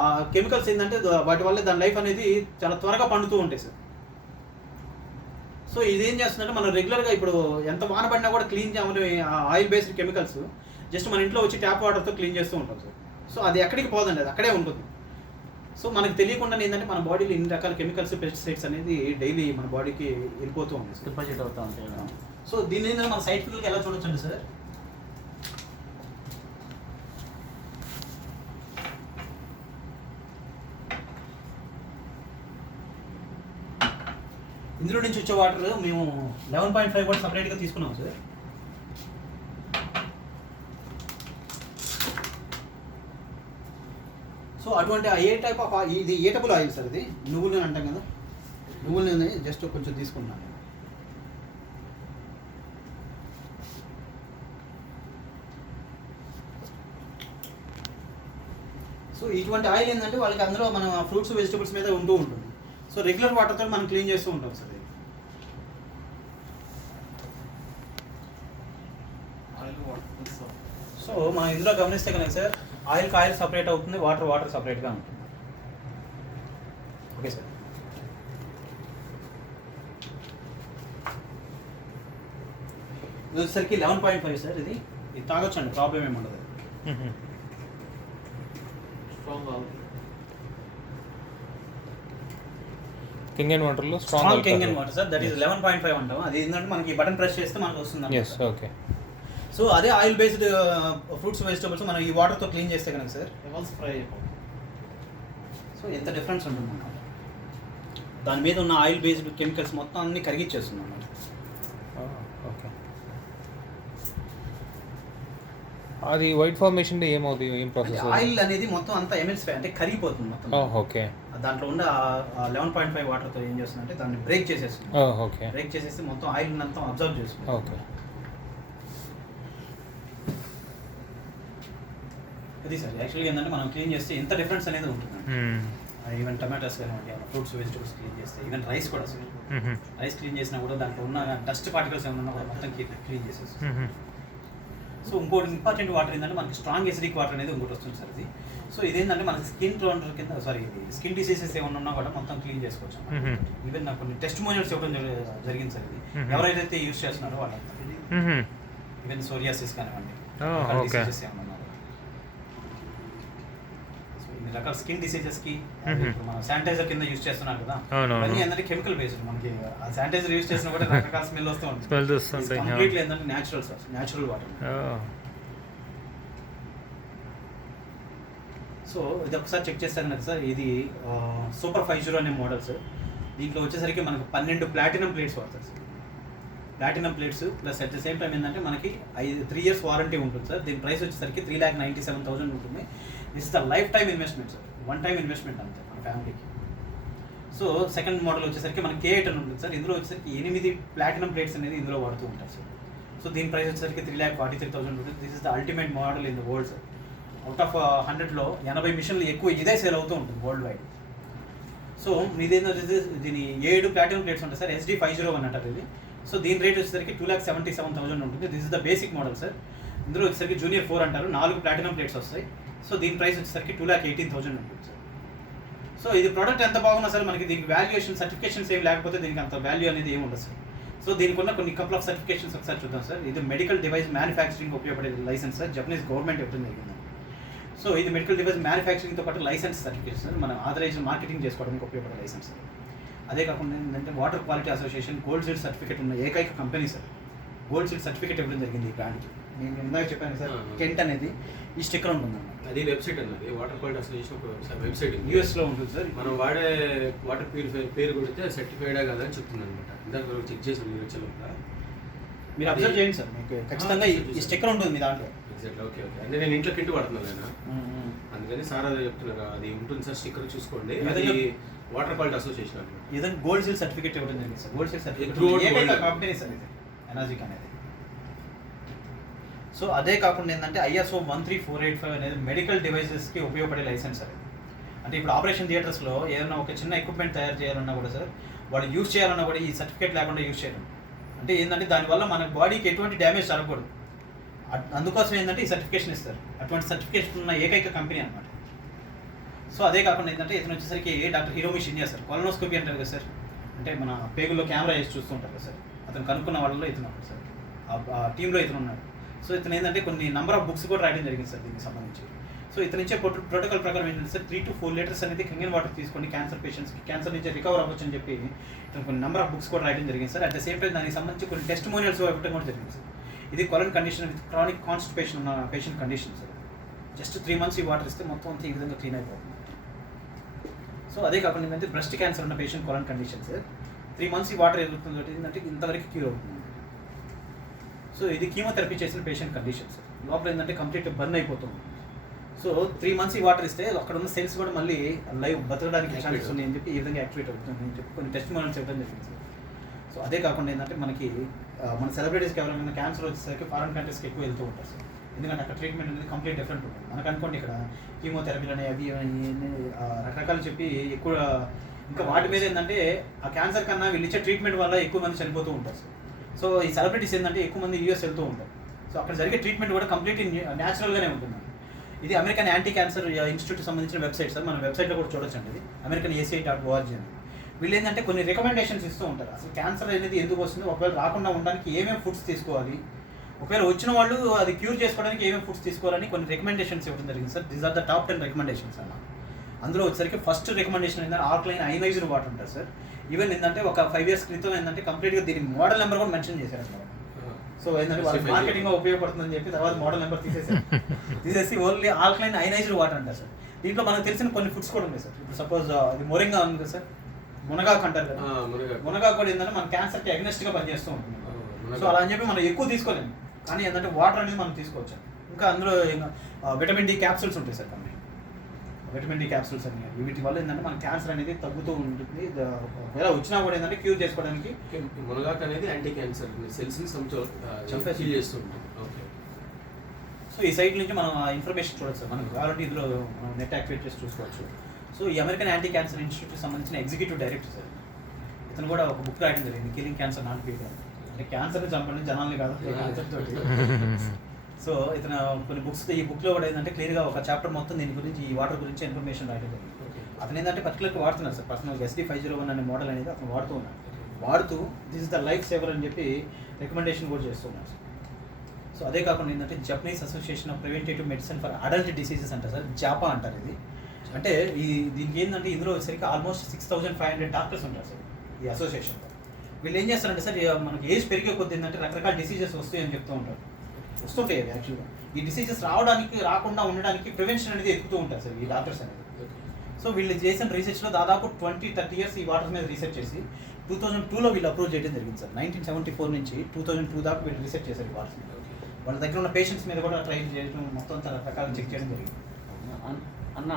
ఆ కెమికల్స్ ఏంటంటే వాటి వల్ల దాని లైఫ్ అనేది చాలా త్వరగా పండుతూ ఉంటాయి సార్. సో ఇదేం చేస్తుందంటే మనం రెగ్యులర్గా ఇప్పుడు ఎంత వాన పడినా కూడా క్లీన్ చేయమని ఆయిల్ బేస్డ్ కెమికల్స్ జస్ట్ మన ఇంట్లో వచ్చి ట్యాప్ వాటర్తో క్లీన్ చేస్తూ ఉంటాం సార్. సో అది ఎక్కడికి పోదండి, అది అక్కడే ఉంటుంది. సో మనకు తెలియకుండా ఏంటంటే మన బాడీలో ఇన్ని రకాల కెమికల్స్, పెస్టిసైడ్స్ అనేది డైలీ మన బాడీకి వెళ్ళిపోతూ ఉంది, డిపాజిట్ అవుతూ ఉంటాయి. సో దీన్ని మన సైంటిఫిక్గా ఎలా చూడొచ్చండి సార్? ఇందులో నుంచి వచ్చే వాటర్ మేము 11.5 కూడా సపరేట్గా తీసుకున్నాం సార్. సో అటువంటి ఏ టైప్ ఆఫ్ ఇది ఏటబుల్ ఆయిల్ సార్, ఇది నువ్వుల నూనె అంటాం కదా, నువ్వుల నూనె జస్ట్ కొంచెం తీసుకున్నాను. సో ఇటువంటి ఆయిల్ ఏంటంటే వాళ్ళకి అందులో మన ఫ్రూట్స్ వెజిటబుల్స్ మీద ఉంటూ ఉంటుంది. సో రెగ్యులర్ వాటర్తో మనం క్లీన్ చేస్తూ ఉంటాం సార్. ఇది సో మనం ఇందులో గమనిస్తే కనుక సార్, ఆయిల్కి ఆయిల్ సపరేట్ అవుతుంది, వాటర్ సపరేట్గా ఉంటుంది. Okay sir. ఇది వచ్చేసరికి 11.5 సార్. ఇది తాగొచ్చు అండి, ప్రాబ్లం ఏమి ఉండదు. కింగ్ అండ్ వాటర్లో strong king and water sir, that is 11.5 అంటాం. అది ఏంటంటే మనకి బటన్ ప్రెస్ చేస్తే మనకు వస్తుంది. ఓకే. సో అదే ఆయిల్ బేస్డ్ ఫ్రూట్స్ వెజిటబుల్స్ మనం ఈ వాటర్తో క్లీన్ చేస్తే కనుక సార్ ఫ్రై అయిపోతుంది. సో ఎంత డిఫరెన్స్ ఉంటుంది అన్నమాట. దాని మీద ఉన్న ఆయిల్ బేస్డ్ కెమికల్స్ మొత్తం అన్ని కరిగిచ్చేస్తుంది అన్నమాట. ఓకే. అది వైట్ ఫార్మేషన్ ఏమవుతుంది, ఏం ప్రాసెస్? ఆయిల్ అనేది మొత్తం అంతా ఎమిల్సిఫై అంటే కరిగిపోతుంది మొత్తం. ఓకే. దాంట్లో ఉన్న 11.5 వాటర్తో ఏం చేస్తుందంటే దాన్ని బ్రేక్ చేసేస్తుంది. ఓకే. బ్రేక్ చేసేస్తే మొత్తం ఆయిల్ అంతా అబ్జర్వ్ చేస్తుంది. ఓకే. ఇది సార్ యాక్చువల్గా ఏంటంటే మనం క్లీన్ చేస్తే ఎంత డిఫరెన్స్ అనేది ఉంటుంది. ఈవెన్ టమాటాస్ కానివ్వండి, ఫ్రూట్స్ వెజిటబుల్స్ క్లీన్ చేస్తే, ఈవెన్ రైస్ కూడా సార్, రైస్ క్లీన్ చేసినా కూడా దాంట్లో ఉన్న డస్ట్ పార్టికల్స్ ఏమన్నా కూడా మొత్తం క్లీన్ చేసేస్తుంది. సో ఇంకోటి ఇంపార్టెంట్ వాటర్ ఏంటంటే మనకి స్ట్రాంగ్ ఎసిడిక్ వాటర్ అనేది ఇంకోటి వస్తుంది సార్. ఇది సో ఇదేంటంటే మనకి స్కిన్ టోనర్ కింద స్కిన్ డిసీజెస్ ఏమన్నా ఉన్నా కూడా మొత్తం క్లీన్ చేసుకోవచ్చు. ఈవెన్ నాకు కొన్ని టెస్టిమోనియల్స్ ఇవ్వడం జరిగింది సార్. ఇది ఎవరైతే యూజ్ చేస్తున్నారో వాళ్ళంతా, ఈవెన్ సోరియాసిస్ కానివ్వండి, డిసీజెస్ ఏమన్నా రకాల స్కిన్ డిసీజెస్ కి మనం శానిటైజర్ కింద యూజ్ చేస్తున్నాం కదా, అన్నీ ఏంటంటే కెమికల్ బేస్డ్. మనకి ఆ శానిటైజర్ యూజ్ చేసినా కూడా రకరకాల స్మెల్ వస్తూ ఉంటుంది. కంప్లీట్లీ ఏంటంటే natural sir, natural water. So ఇది ఒకసారి చెక్ చేస్తాను కదా సార్, ఇది సూపర్ 50 అనే మోడల్ సార్. దీంట్లో వచ్చేసరికి మనకు 12 ప్లాటినం ప్లేట్స్ వాడతారు sir. Platinum plates plus at the same time ఏంటంటే మనకి 3 years వారంటీ ఉంటుంది సార్. దీని ప్రైస్ వచ్చేసరికి 3,97,000 ఉంటుంది. This is the life time investment sir, one time investment అంతే మన ఫ్యామిలీకి. సో సెకండ్ మోడల్ వచ్చేసరికి మనకి K8 అని ఉంటుంది సార్. ఇందులో వచ్చేసరికి 8 ప్లాటినం ప్లేట్స్ అనేది ఇందులో వాడుతూ ఉంటారు సార్. సో దీని ప్రైస్ వచ్చేసరికి 3,43,000 ఉంటుంది. This is the ultimate model in the world sir. Out of 100లో 80 మిషన్లు ఎక్కువ ఇదే సేల్ అవుతూ ఉంటుంది వరల్డ్ వైడ్. సో ఇదేంటో దీని 7 ప్లాటినం ప్లేట్స్ ఉంటాయి సార్. SD501 అంటారు ఇది. సో దీని రేట్ వచ్చేసరికి 2,77,000 ఉంటుంది. This is the basic model sir. ఇందులో వచ్చేసరికి జూనియర్ 4 అంటారు, 4 ప్లాటినం ప్లేట్స్ వస్తాయి. సో దీని ప్రైస్ వచ్చేసరికి 2,18,000 ఉంటుంది సార్. సో ఇది ప్రోడక్ట్ ఎంత బాగున్నా సార్, మనకి దీనికి వాల్యుయేషన్ సర్టిఫికేషన్స్ ఏం లేకపోతే దీనికి అంత వాల్యూ అనేది ఏమి ఉండదు సార్. సో దీనికి ఉన్న కొన్ని కపుల్ ఆఫ్ సర్టిఫికేషన్స్ ఒకసారి చూద్దాం సార్. ఇది మెడికల్ డివైస్ మ్యానుఫ్యాక్చరింగ్ ఉపయోగపడే లైసెన్స్ సార్, జపనీస్ గవర్నమెంట్ ఇవ్వడం జరిగింది. సో ఇది మెడికల్ డివైస్ మ్యానుఫ్యాక్చరింగ్తో పాటు లైసెన్స్ సర్టిఫికేట్స్ సార్, మనం ఆథరైజ్డ్ మార్కెటింగ్ చేసుకోవడానికి ఉపయోగపడే లైసెన్స్ సార్. అదే కాకుండా ఏంటంటే water quality association gold sealed certificate ఉన్న ఏకైక company sir. Gold sealed certificate ఇవ్వడం జరిగింది ఈ బ్రాండ్కి. నేను ఇందాక చెప్పాను సార్, కెంట్ అనేది ఈ స్టిక్కర్ ఉంటుంది. అది వెబ్సైట్ అన్నది వాటర్ క్వాలిటీ అసోసియేషన్ ఒక వెబ్సైట్ యూఎస్లో ఉంటుంది సార్. మనం వాడే వాటర్ ప్యూరిఫైర్ పేరు కొడితే సర్టిఫైడా కదా అని చెప్తుంది అనమాట. ఇందాక చెక్ చేసాం మీరు వచ్చే లోపల. మీరు అబ్జర్వ్ చేయండి సార్, మీకు ఖచ్చితంగా ఈ స్టిక్కర్ ఉంటుంది మీ దాంట్లో. ఎగ్జాక్ట్. Okay okay. అంటే నేను ఇంట్లో కింటు పడుతున్నాను ఆయన, అందుకని సార్ అదే చెప్తున్నారు. అది ఉంటుంది సార్, స్టిక్కర్ చూసుకోండి. అది వాటర్ క్వాలిటీ అసోసియేషన్ అనమాట. ఏదైనా గోల్డ్ సీల్ సర్టిఫికేట్ ఇవ్వడం జరిగింది sir. Gold seal certificate company sir ఇది ఎనర్జిక్ అనేది. సో అదే కాకుండా ఏంటంటే ISO 13485 అనేది మెడికల్ డివైసెస్కి ఉపయోగపడే లైసెన్స్ సార్. అంటే ఇప్పుడు ఆపరేషన్ థియేటర్స్లో ఏదైనా ఒక చిన్న ఎక్విప్మెంట్ తయారు చేయాలన్నా కూడా సార్, వాళ్ళు యూజ్ చేయాలన్నా కూడా ఈ సర్టిఫికేట్ లేకుండా యూజ్ చేయడం. అంటే ఏంటంటే దానివల్ల మన బాడీకి ఎటువంటి డ్యామేజ్ జరగకూడదు. అందుకోసం ఏంటంటే ఈ సర్టిఫికేషన్ ఇస్తారు. అటువంటి సర్టిఫికేషన్ ఉన్న ఏకైక కంపెనీ అనమాట. సో అదే కాకుండా ఏంటంటే ఇతను వచ్చేసరికి doctor Hiromi Shinya sir. Colonoscopy అంటారు కదా సార్, అంటే మన పేగుల్లో కెమెరా వేసి చూస్తుంటారు కదా సార్. అతను కనుక్కున్న వాళ్ళలో ఇతను ఒకటి సార్, ఆ టీంలో ఇతను ఉన్నాడు. సో ఇతను ఏంటంటే కొన్ని నెంబర్ ఆఫ్ బుక్స్ కూడా రాయడం జరిగింది సార్ దీనికి సంబంధించి. సో ఇతను ఇచ్చే ప్రోటోకాల్ ప్రకారం ఏంటంటే సార్ 3 to 4 లీటర్స్ అనేది కింగ్ వాటర్ తీసుకొని క్యాన్సర్ పేషెంట్స్కి క్యాన్సర్ నుంచి రికవర్ అవ్వచ్చు అని చెప్పి ఇతను కొన్ని నెంబర్ ఆఫ్ బుక్స్ కూడా రాయడం జరిగింది sir. At the same time దానికి సంబంధించి కొన్ని టెస్టిమోనియల్స్ ఇవ్వడం కూడా జరిగింది సార్. ఇది కొలన్ కండిషన్ విత్ క్రానిక్ కాన్స్టిపేషన్ ఉన్న patient condition sir. Just 3 months ఈ వాటర్ ఇస్తే మొత్తం అంతా ఈ విధంగా క్లీన్ అయిపోతుంది. సో అదే కాకుండా ఏంటంటే బ్రెస్ట్ క్యాన్సర్ ఉన్న పేషెంట్ కొలన్ కండిషన్ సార్. 3 months ఈ వాటర్ ఎదుగుతుంది ఏంటంటే ఇంతవరకు క్యూర్ అవుతుంది. సో ఇది కీమోథెరపీ చేసిన పేషెంట్ కండిషన్ సార్. లోపల ఏంటంటే కంప్లీట్ బర్న్ అయిపోతుంది. సో 3 months ఈ వాటర్ ఇస్తే అక్కడ ఉన్న సెల్స్ కూడా మళ్ళీ లైవ్ బతకడానికి ఛాన్సెస్ ఉన్నాయని చెప్పి ఈ విధంగా యాక్టివేట్ అవుతుంది అని చెప్పి కొన్ని టెస్ట్ మోడల్స్ ఇవ్వడం జరిగింది సార్. సో అదే కాకుండా ఏంటంటే మనకి మన సెలబ్రిటీస్కి ఎవరైనా క్యాన్సర్ వచ్చేసరికి ఫారెన్ కంట్రీస్కి ఎక్కువ వెళ్తూ ఉంటారు సార్. ఎందుకంటే అక్కడ ట్రీట్మెంట్ అనేది కంప్లీట్ డిఫరెంట్ ఉంటుంది. మనకు అనుకోండి ఇక్కడ కీమోథెరపీలు అనేవి అవి రకరకాలు చెప్పి ఎక్కువ ఇంకా వాటి మీద ఏంటంటే ఆ క్యాన్సర్ కన్నా వీళ్ళు ఇచ్చే ట్రీట్మెంట్ వల్ల ఎక్కువ మంది చనిపోతూ ఉంటారు సార్. సో ఈ సెలబ్రిటీస్ ఏంటంటే ఎక్కువ మంది యూఎస్ వెళ్తూ ఉంటారు. సో అక్కడ జరిగే ట్రీట్మెంట్ కూడా కంప్లీట్లీ న్యాచురల్గానే ఉంటుంది. ఇది అమెరికన్ యాంటీ క్యాన్సర్ ఇన్స్టిట్యూట్ సంబంధించిన వెబ్సైట్ సార్. మన వెబ్సైట్లో కూడా చూడొచ్చండి. ఇది americanACI.org అని. వీళ్ళు ఏంటంటే కొన్ని రికమెండేషన్స్ ఇస్తూ ఉంటారు. అసలు క్యాన్సర్ అనేది ఎందుకు వస్తుంది, ఒకవేళ రాకుండా ఉండడానికి ఏమేమి ఫుడ్స్ తీసుకోవాలి, ఒకవేళ వచ్చిన వాళ్ళు అది క్యూర్ చేసుకోవడానికి ఏమేమి ఫుడ్స్ తీసుకోవాలని కొన్ని రికమెండేషన్స్ ఇవ్వడం జరిగింది sir. These are the top 10 recommendations అన్న. అందులో వచ్చేసరికి ఫస్ట్ రికమెండేషన్ ఏంటంటే ఆల్కలైన్ అయనైజ్డ్ వాటర్ ఉంటుంది సార్. ఈవెన్ ఏంటంటే ఒక 5 years క్రితం ఏంటంటే కంప్లీట్గా దీని మోడల్ నెంబర్ కూడా మెన్షన్ చేశారు అన్నమాట. సో ఏంటంటే వాళ్ళకి మార్కెటింగ్ ఉపయోగపడుతుందని చెప్పి తర్వాత మోడల్ నెంబర్ తీసేసి ఓన్లీ ఆల్కలైన్ అయనైజ్డ్ వాటర్ అంటారు సార్. దీంట్లో మనకు తెలిసిన కొన్ని ఫుడ్స్ కూడా ఉన్నాయి సార్. ఇప్పుడు సపోజ్ అది మొరింగా ఉంది కదా సార్, మునగాకు అంటారు కదా. మునగాకు కూడా ఏంటంటే మన క్యాన్సర్కి అగ్నెస్ట్గా పనిచేస్తూ ఉంటుంది. సో అలా అని చెప్పి మనం ఎక్కువ తీసుకోలేము, కానీ ఏంటంటే వాటర్ అనేది మనం తీసుకోవచ్చు. ఇంకా అందులో విటమిన్ డి క్యాప్సూల్స్ ఉంటాయి సార్. కొన్ని విటమిన్ డి క్యాప్సూల్స్ అని వీటి వల్ల ఏంటంటే మన క్యాన్సర్ అనేది తగ్గుతూ ఉంటుంది. ఒకవేళ వచ్చినా కూడా ఏంటంటే క్యూర్ చేసుకోవడానికి మునగాకు అనేది యాంటీ క్యాన్సర్ సెల్స్ని చంపేసి చేస్తుంది. ఓకే. సో ఈ సైట్ నుంచి మనం ఇన్ఫర్మేషన్ చూడొచ్చు సార్. మనకు కావాలంటే ఇందులో నెట్ యాక్టివేట్ చేసి చూసుకోవచ్చు. సో ఈ అమెరికన్ యాంటీ క్యాన్సర్ ఇన్స్టిట్యూట్కి సంబంధించిన ఎగ్జిక్యూటివ్ డైరెక్టర్ సార్. ఇతను కూడా ఒక బుక్ రాయడం జరిగింది, కిలింగ్ క్యాన్సర్ నాట్ క్యూర్. అంటే క్యాన్సర్ని చంపండి జనాల్ని కాదు క్యాన్సర్ తోటి. సో ఇతను కొన్ని బుక్స్, ఈ బుక్లో కూడా ఏంటంటే క్లియర్గా ఒక చాప్టర్ మొత్తం దీని గురించి, ఈ వాటర్ గురించి ఇన్ఫర్మేషన్ రాయడం జరిగింది. అతను ఏంటంటే పర్టికులర్గా వాడుతున్నారు సార్. పర్సనల్ SD501 అనే మోడల్ అనేది అతను వాడుతూ ఉన్నాడు. వాడుతూ this is the life saver అని చెప్పి రికమెండేషన్ కూడా చేస్తున్నారు సార్. సో అదే కాకుండా ఏంటంటే Japanese association of preventive medicine for adult diseases అంటారు సార్, జాపా అంటారు ఇది. అంటే దీనికి ఏంటంటే ఇందులో వచ్చేసరికి ఆల్మోస్ట్ 6500 డాక్టర్స్ ఉంటారు సార్ ఈ అసోసియేషన్లో. వీళ్ళు ఏం చేస్తారంటే సార్, మనకి ఏజ్ పెరిగే కొద్ది ఏంటంటే రకరకాల డిసీజెస్ వస్తాయని చెప్తూ ఉంటారు. వస్తుంటాయి అవి యాక్చువల్గా. ఈ డిసీజెస్ రాకుండా ఉండడానికి ప్రివెన్షన్ అనేది ఎక్కుతూ ఉంటారు సార్ ఈ డాక్టర్స్ అనేది. సో వీళ్ళు చేసిన రీసెర్చ్లో దాదాపు 20-30 years ఈ వాటర్ మీద రీసెర్చ్ చేసి 2002లో వీళ్ళు అప్రూవ్ చేయడం జరిగింది సార్. 1974 నుంచి 2002 దాకా వీళ్ళు రీసెర్చ్ చేశారు ఈ వాటర్ మీద. వాళ్ళ దగ్గర ఉన్న పేషెంట్స్ మీద కూడా ట్రైల్ చేయడం, మొత్తం రకరకాలు చెక్ చేయడం జరిగింది అన్న.